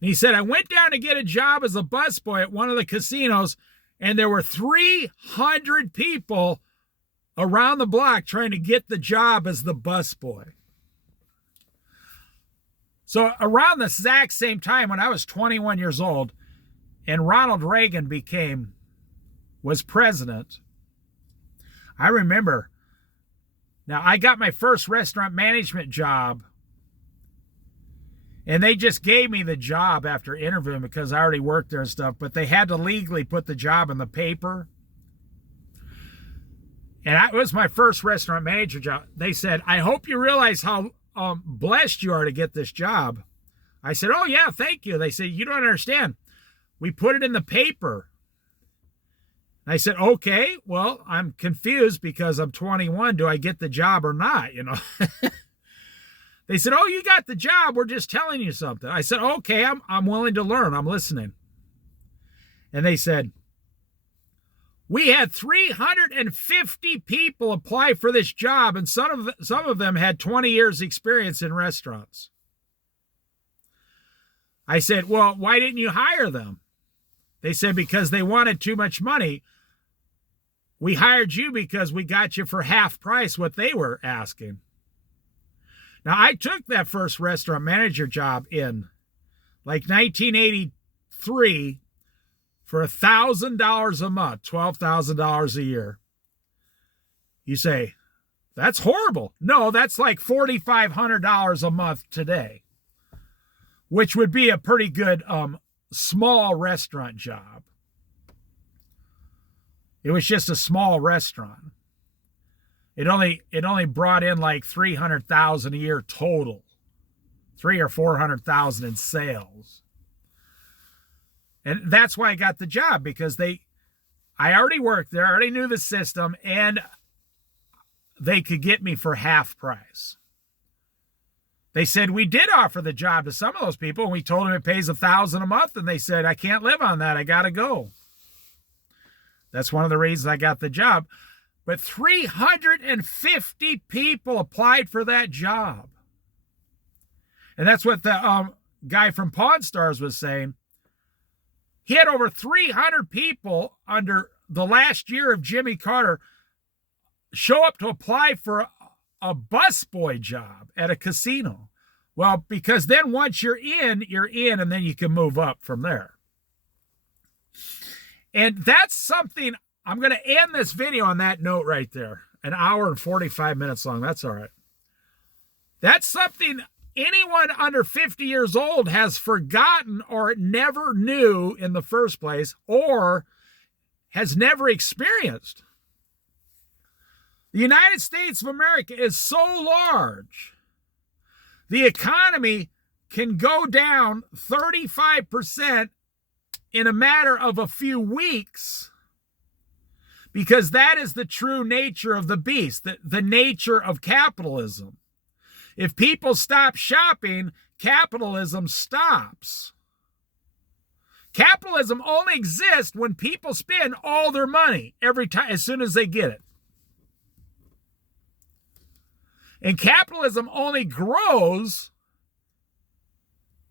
And he said, I went down to get a job as a busboy at one of the casinos, and there were 300 people around the block trying to get the job as the busboy. So around the exact same time when I was 21 years old and Ronald Reagan was president, I remember, now I got my first restaurant management job and they just gave me the job after interviewing because I already worked there and stuff, but they had to legally put the job in the paper. And it was my first restaurant manager job. They said, I hope you realize how blessed you are to get this job. I said, oh, yeah, thank you. They said, you don't understand. We put it in the paper. I said, okay, well, I'm confused because I'm 21. Do I get the job or not? You know. They said, oh, you got the job. We're just telling you something. I said, okay, I'm willing to learn. I'm listening. And they said, we had 350 people apply for this job, and some of them had 20 years experience in restaurants. I said, well, why didn't you hire them? They said, because they wanted too much money. We hired you because we got you for half price what they were asking. Now, I took that first restaurant manager job in like 1983 for $1,000 a month, $12,000 a year. You say, that's horrible. No, that's like $4,500 a month today, which would be a pretty good small restaurant job. It was just a small restaurant. It only brought in like $300,000 a year total, $300,000 or $400,000 in sales. And that's why I got the job, because I already worked there, I already knew the system, and they could get me for half price. They said, we did offer the job to some of those people, and we told them it pays $1,000 a month, and they said, I can't live on that, I gotta go. That's one of the reasons I got the job. But 350 people applied for that job. And that's what the guy from Pawn Stars was saying. He had over 300 people under the last year of Jimmy Carter show up to apply for a busboy job at a casino. Well, because then once you're in, and then you can move up from there. And that's something, I'm going to end this video on that note right there. An hour and 45 minutes long. That's all right. That's something anyone under 50 years old has forgotten or never knew in the first place, or has never experienced. The United States of America is so large the economy can go down 35% in a matter of a few weeks, because that is the true nature of the beast, the nature of capitalism. If people stop shopping, capitalism stops. Capitalism only exists when people spend all their money every time, as soon as they get it. And capitalism only grows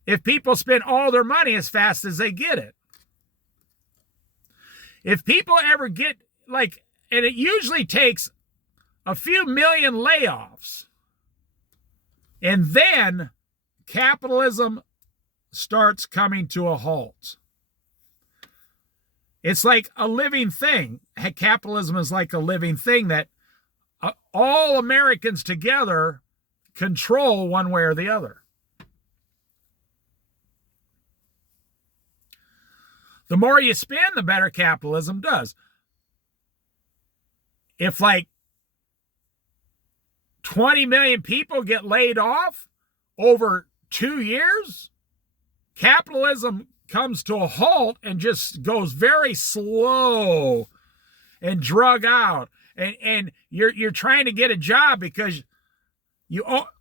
if people spend all their money as fast as they get it. If people ever get, like, and it usually takes a few million layoffs, and then capitalism starts coming to a halt. It's like a living thing. Capitalism is like a living thing that all Americans together control one way or the other. The more you spend, the better capitalism does. If like 20 million people get laid off over 2 years, capitalism comes to a halt and just goes very slow and drug out. And you're trying to get a job because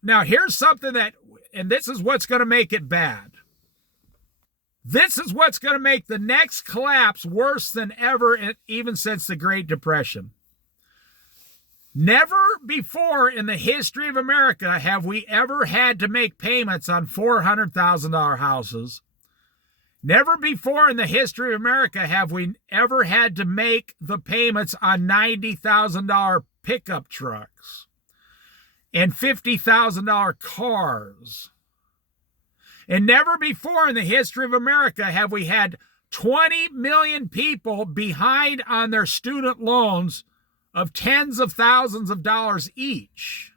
now here's something that, and this is what's going to make it bad. This is what's going to make the next collapse worse than ever, even since the Great Depression. Never before in the history of America have we ever had to make payments on $400,000 houses. Never before in the history of America have we ever had to make the payments on $90,000 pickup trucks and $50,000 cars. And never before in the history of America have we had 20 million people behind on their student loans of tens of thousands of dollars each.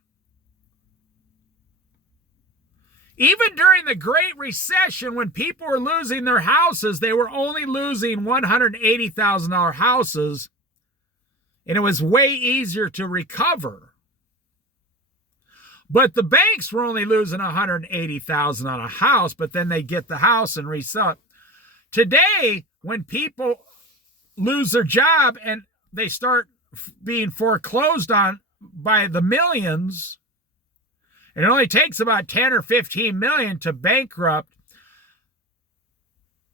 Even during the Great Recession, when people were losing their houses, they were only losing $180,000 houses, and it was way easier to recover. But the banks were only losing $180,000 on a house, but then they get the house and resell it. Today, when people lose their job and they start being foreclosed on by the millions, and it only takes about 10 or 15 million to bankrupt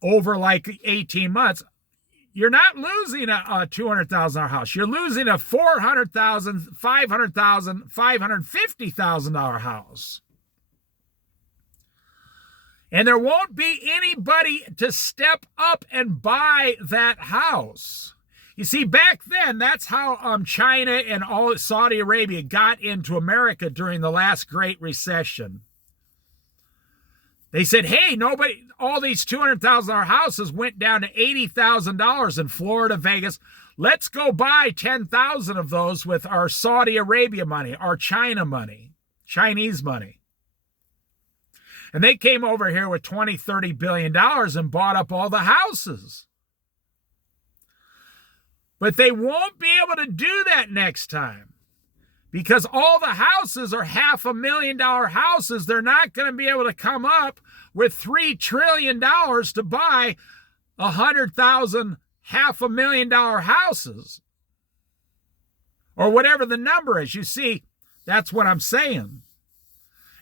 over like 18 months, you're not losing a $200,000 house. You're losing a $400,000, $500,000, $550,000 house. And there won't be anybody to step up and buy that house. You see, back then, that's how China and all Saudi Arabia got into America during the last Great Recession. They said, hey, all these $200,000 houses went down to $80,000 in Florida, Vegas. Let's go buy 10,000 of those with our Saudi Arabia money, our China money, Chinese money. And they came over here with $20, $30 billion and bought up all the houses. But they won't be able to do that next time, because all the houses are $500,000 houses. They're not going to be able to come up with $3 trillion to buy 100,000 $500,000 houses, or whatever the number is. You see, that's what I'm saying.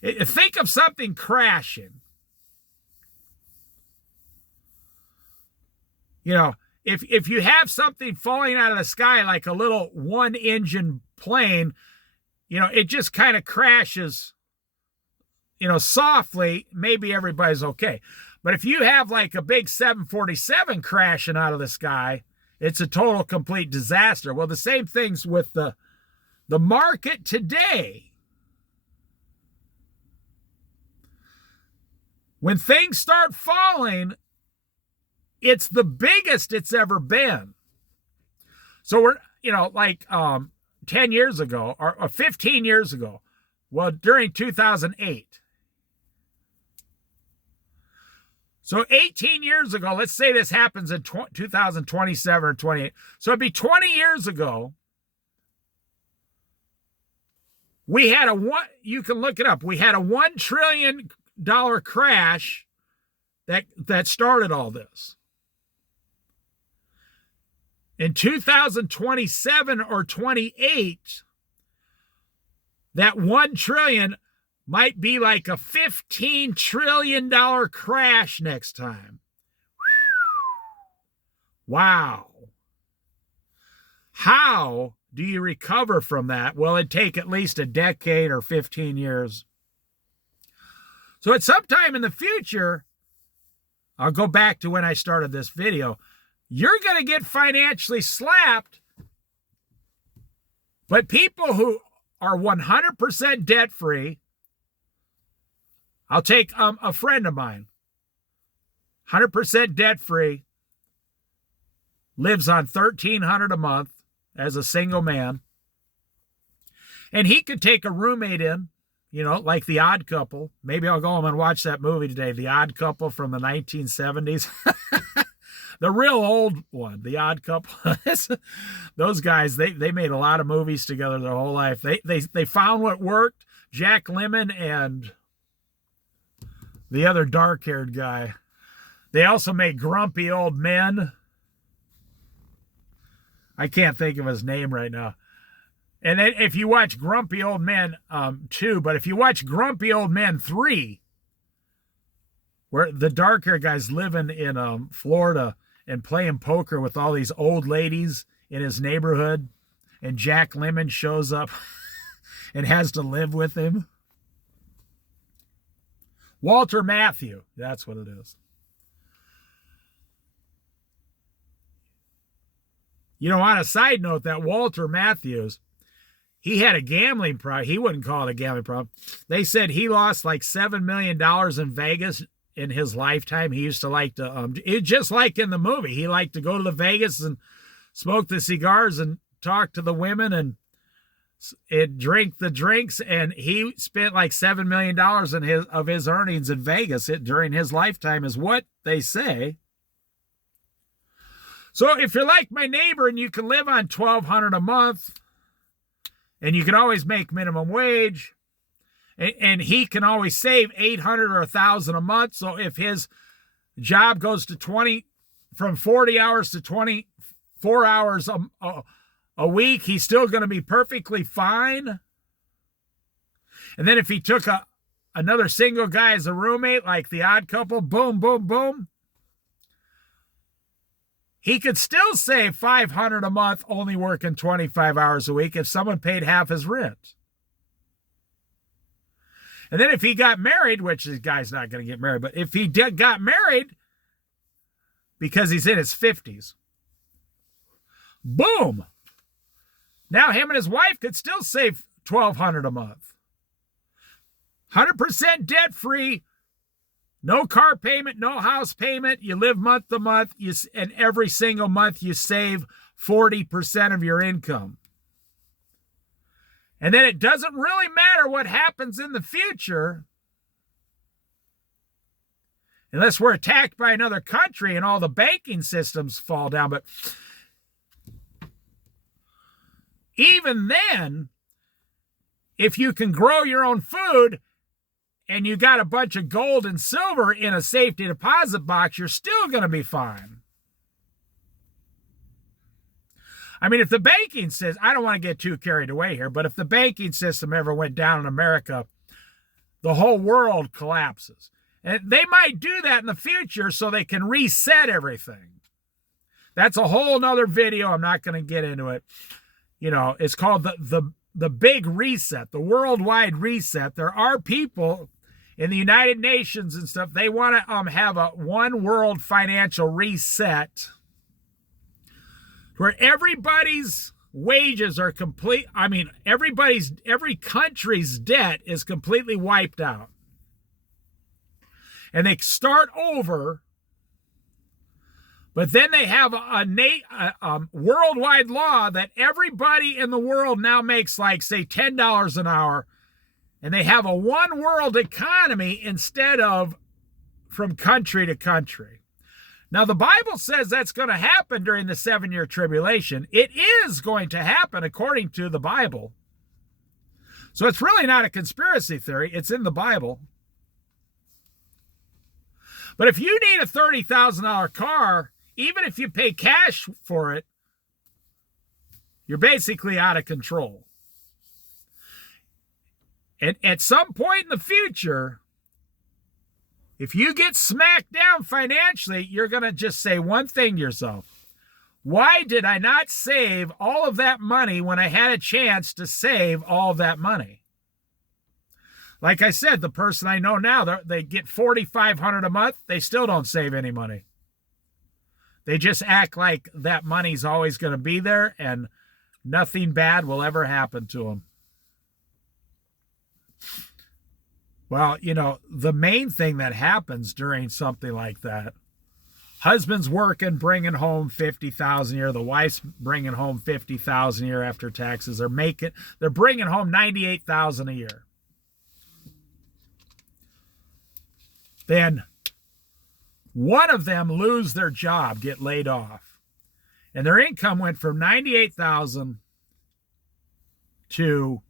Think of something crashing. You know, if you have something falling out of the sky like a little one-engine plane, you know, it just kind of crashes, you know, softly, maybe everybody's okay. But if you have like a big 747 crashing out of the sky, it's a total complete disaster. Well, the same thing's with the market today. When things start falling, it's the biggest it's ever been. So we're, you know, like 10 years ago or 15 years ago, well, during 2008. So 18 years ago, let's say this happens in 2027 or 28. So it'd be 20 years ago. We had you can look it up. We had a $1 trillion crash that started all this. In 2027 or 28, that $1 trillion might be like a $15 trillion crash next time. Wow. How do you recover from that? Well, it'd take at least a decade or 15 years. So at some time in the future, I'll go back to when I started this video, you're going to get financially slapped, but people who are 100% debt-free, I'll take a friend of mine, 100% debt-free, lives on $1,300 a month as a single man, and he could take a roommate in, like The Odd Couple. Maybe I'll go home and watch that movie today, The Odd Couple from the 1970s. The real old one, The Odd Couple. Those guys, they made a lot of movies together their whole life. They found what worked. Jack Lemmon and the other dark-haired guy. They also made Grumpy Old Men. I can't think of his name right now. And then if you watch Grumpy Old Men 2, but if you watch Grumpy Old Men 3, where the dark-haired guy's living in Florida and playing poker with all these old ladies in his neighborhood, and Jack Lemmon shows up and has to live with him. Walter Matthau, that's what it is. On a side note, that Walter Matthau, he had a gambling problem. He wouldn't call it a gambling problem. They said he lost like $7 million in Vegas in his lifetime. He used to like to, just like in the movie, he liked to go to the Vegas and smoke the cigars and talk to the women and drink the drinks. And he spent like $7 million of his earnings in Vegas during his lifetime, is what they say. So if you're like my neighbor and you can live on $1,200 a month, and you can always make minimum wage, and he can always save $800 or $1,000 a month. So if his job goes to from 40 hours to 24 hours a week, he's still going to be perfectly fine. And then if he took another single guy as a roommate, like The Odd Couple, boom, boom, boom, he could still save $500 a month only working 25 hours a week if someone paid half his rent. And then if he got married, which this guy's not going to get married, but if he got married because he's in his 50s, boom. Now him and his wife could still save $1,200 a month. 100% debt-free. No car payment, no house payment. You live month to month, and every single month you save 40% of your income. And then it doesn't really matter what happens in the future, unless we're attacked by another country and all the banking systems fall down. But even then, if you can grow your own food, and you got a bunch of gold and silver in a safety deposit box, you're still going to be fine. I mean, if the banking system, I don't want to get too carried away here, but if the banking system ever went down in America, the whole world collapses. And they might do that in the future so they can reset everything. That's a whole nother video. I'm not going to get into it. It's called the big reset, the worldwide reset. There are people in the United Nations and stuff, they want to have a one world financial reset where everybody's wages are complete. I mean, every country's debt is completely wiped out. And they start over, but then they have a worldwide law that everybody in the world now makes, like, say, $10 an hour, and they have a one world economy instead of from country to country. Now, the Bible says that's going to happen during the 7-year tribulation. It is going to happen according to the Bible. So it's really not a conspiracy theory. It's in the Bible. But if you need a $30,000 car, even if you pay cash for it, you're basically out of control. And at some point in the future, if you get smacked down financially, you're going to just say one thing to yourself. Why did I not save all of that money when I had a chance to save all of that money? Like I said, the person I know now, they get $4,500 a month. They still don't save any money. They just act like that money's always going to be there and nothing bad will ever happen to them. Well, you know, the main thing that happens during something like that, husband's working, bringing home $50,000 a year. The wife's bringing home $50,000 a year after taxes. They're bringing home $98,000 a year. Then one of them lose their job, get laid off, and their income went from $98,000 to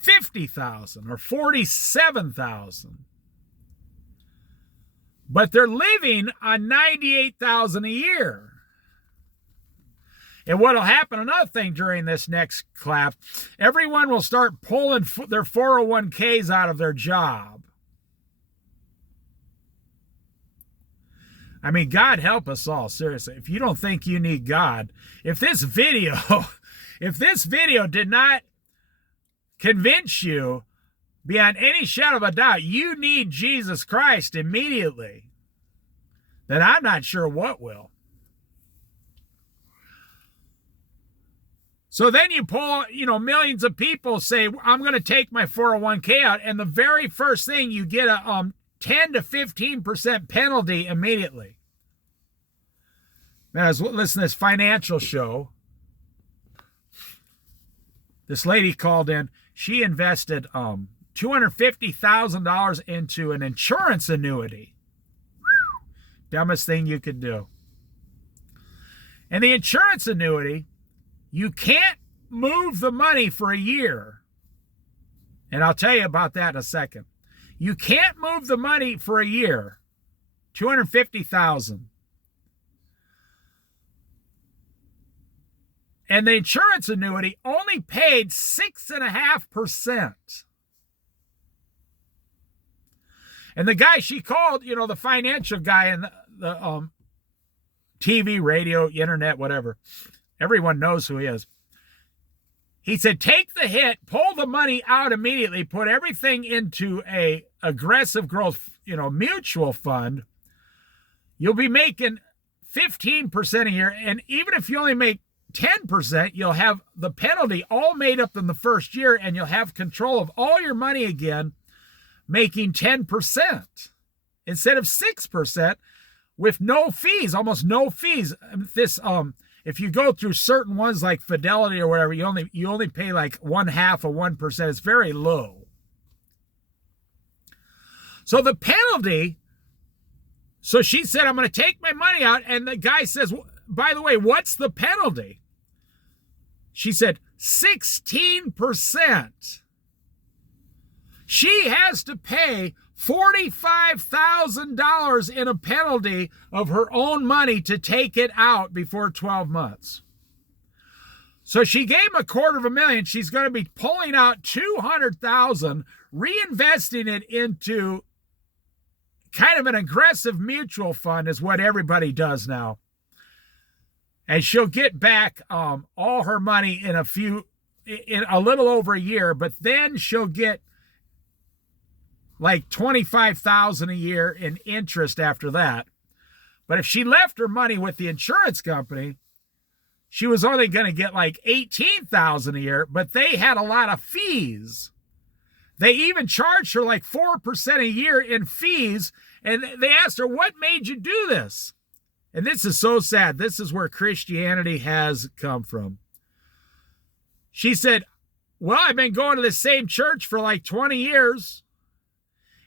$50,000 or $47,000. But they're living on $98,000 a year. And what'll happen, another thing during this next collapse, everyone will start pulling their 401ks out of their job. I mean, God help us all, seriously. If you don't think you need God, if this video did not convince you beyond any shadow of a doubt you need Jesus Christ immediately, then I'm not sure what will. So then you pull, millions of people say, I'm going to take my 401k out, and the very first thing you get a 10 to 15% penalty immediately. Now, I was listening to this financial show. This lady called in. She invested $250,000 into an insurance annuity. Whew, dumbest thing you could do. And the insurance annuity, you can't move the money for a year. And I'll tell you about that in a second. You can't move the money for a year. $250,000. And the insurance annuity only paid 6.5%. And the guy she called, the financial guy and the TV, radio, internet, whatever, everyone knows who he is. He said, take the hit, pull the money out immediately, put everything into a aggressive growth, mutual fund. You'll be making 15% a year. And even if you only make 10%, you'll have the penalty all made up in the first year, and you'll have control of all your money again, making 10% instead of 6% with no fees, almost no fees. This, if you go through certain ones like Fidelity or whatever, you only pay like 1/2 of 1%. It's very low. So the penalty, so she said, I'm going to take my money out. And the guy says, by the way, what's the penalty? She said, 16%. She has to pay $45,000 in a penalty of her own money to take it out before 12 months. So she gave him $250,000. She's going to be pulling out $200,000, reinvesting it into kind of an aggressive mutual fund is what everybody does now. And she'll get back all her money in a little over a year, but then she'll get like $25,000 a year in interest after that. But if she left her money with the insurance company, she was only going to get like $18,000 a year, but they had a lot of fees. They even charged her like 4% a year in fees, and they asked her, what made you do this? And this is so sad. This is where Christianity has come from. She said, well, I've been going to the same church for like 20 years.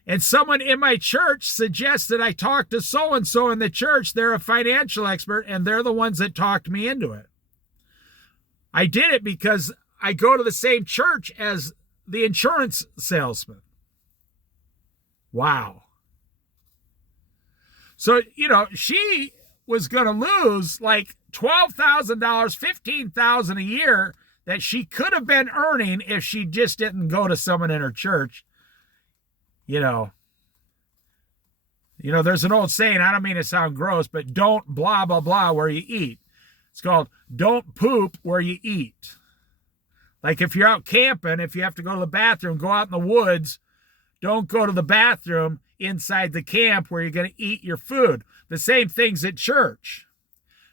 And someone in my church suggested I talk to so-and-so in the church. They're a financial expert, and they're the ones that talked me into it. I did it because I go to the same church as the insurance salesman. Wow. So, she was going to lose like $12,000, $15,000 a year that she could have been earning if she just didn't go to someone in her church. There's an old saying, I don't mean to sound gross, but don't blah, blah, blah where you eat. It's called don't poop where you eat. Like if you're out camping, if you have to go to the bathroom, go out in the woods. Don't go to the bathroom inside the camp where you're going to eat your food. The same thing's at church.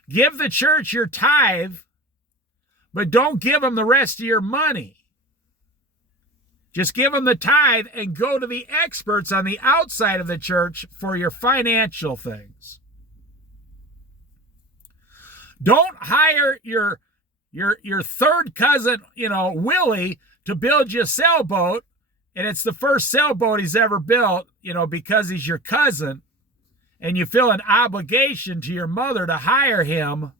Give the church your tithe, but don't give them the rest of your money. Just give them the tithe and go to the experts on the outside of the church for your financial things. Don't hire your third cousin, Willie, to build you a sailboat, and it's the first sailboat he's ever built, because he's your cousin, and you feel an obligation to your mother to hire him.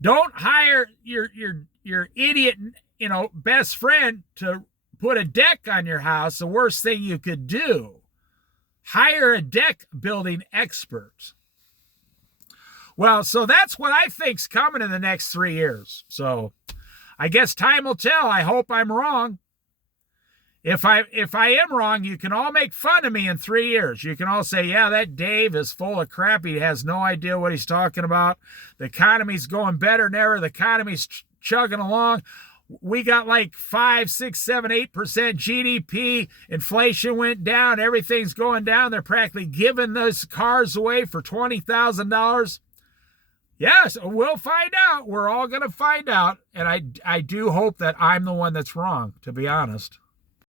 Don't hire your idiot, best friend to put a deck on your house. The worst thing you could do. Hire a deck building expert. Well, so that's what I think's coming in the next 3 years. So I guess time will tell. I hope I'm wrong. If I am wrong, you can all make fun of me in 3 years. You can all say, yeah, that Dave is full of crap. He has no idea what he's talking about. The economy's going better than ever. The economy's chugging along. We got like 5, 6, 7, 8% GDP. Inflation went down. Everything's going down. They're practically giving those cars away for $20,000. Yes, we'll find out. We're all going to find out. And I do hope that I'm the one that's wrong, to be honest.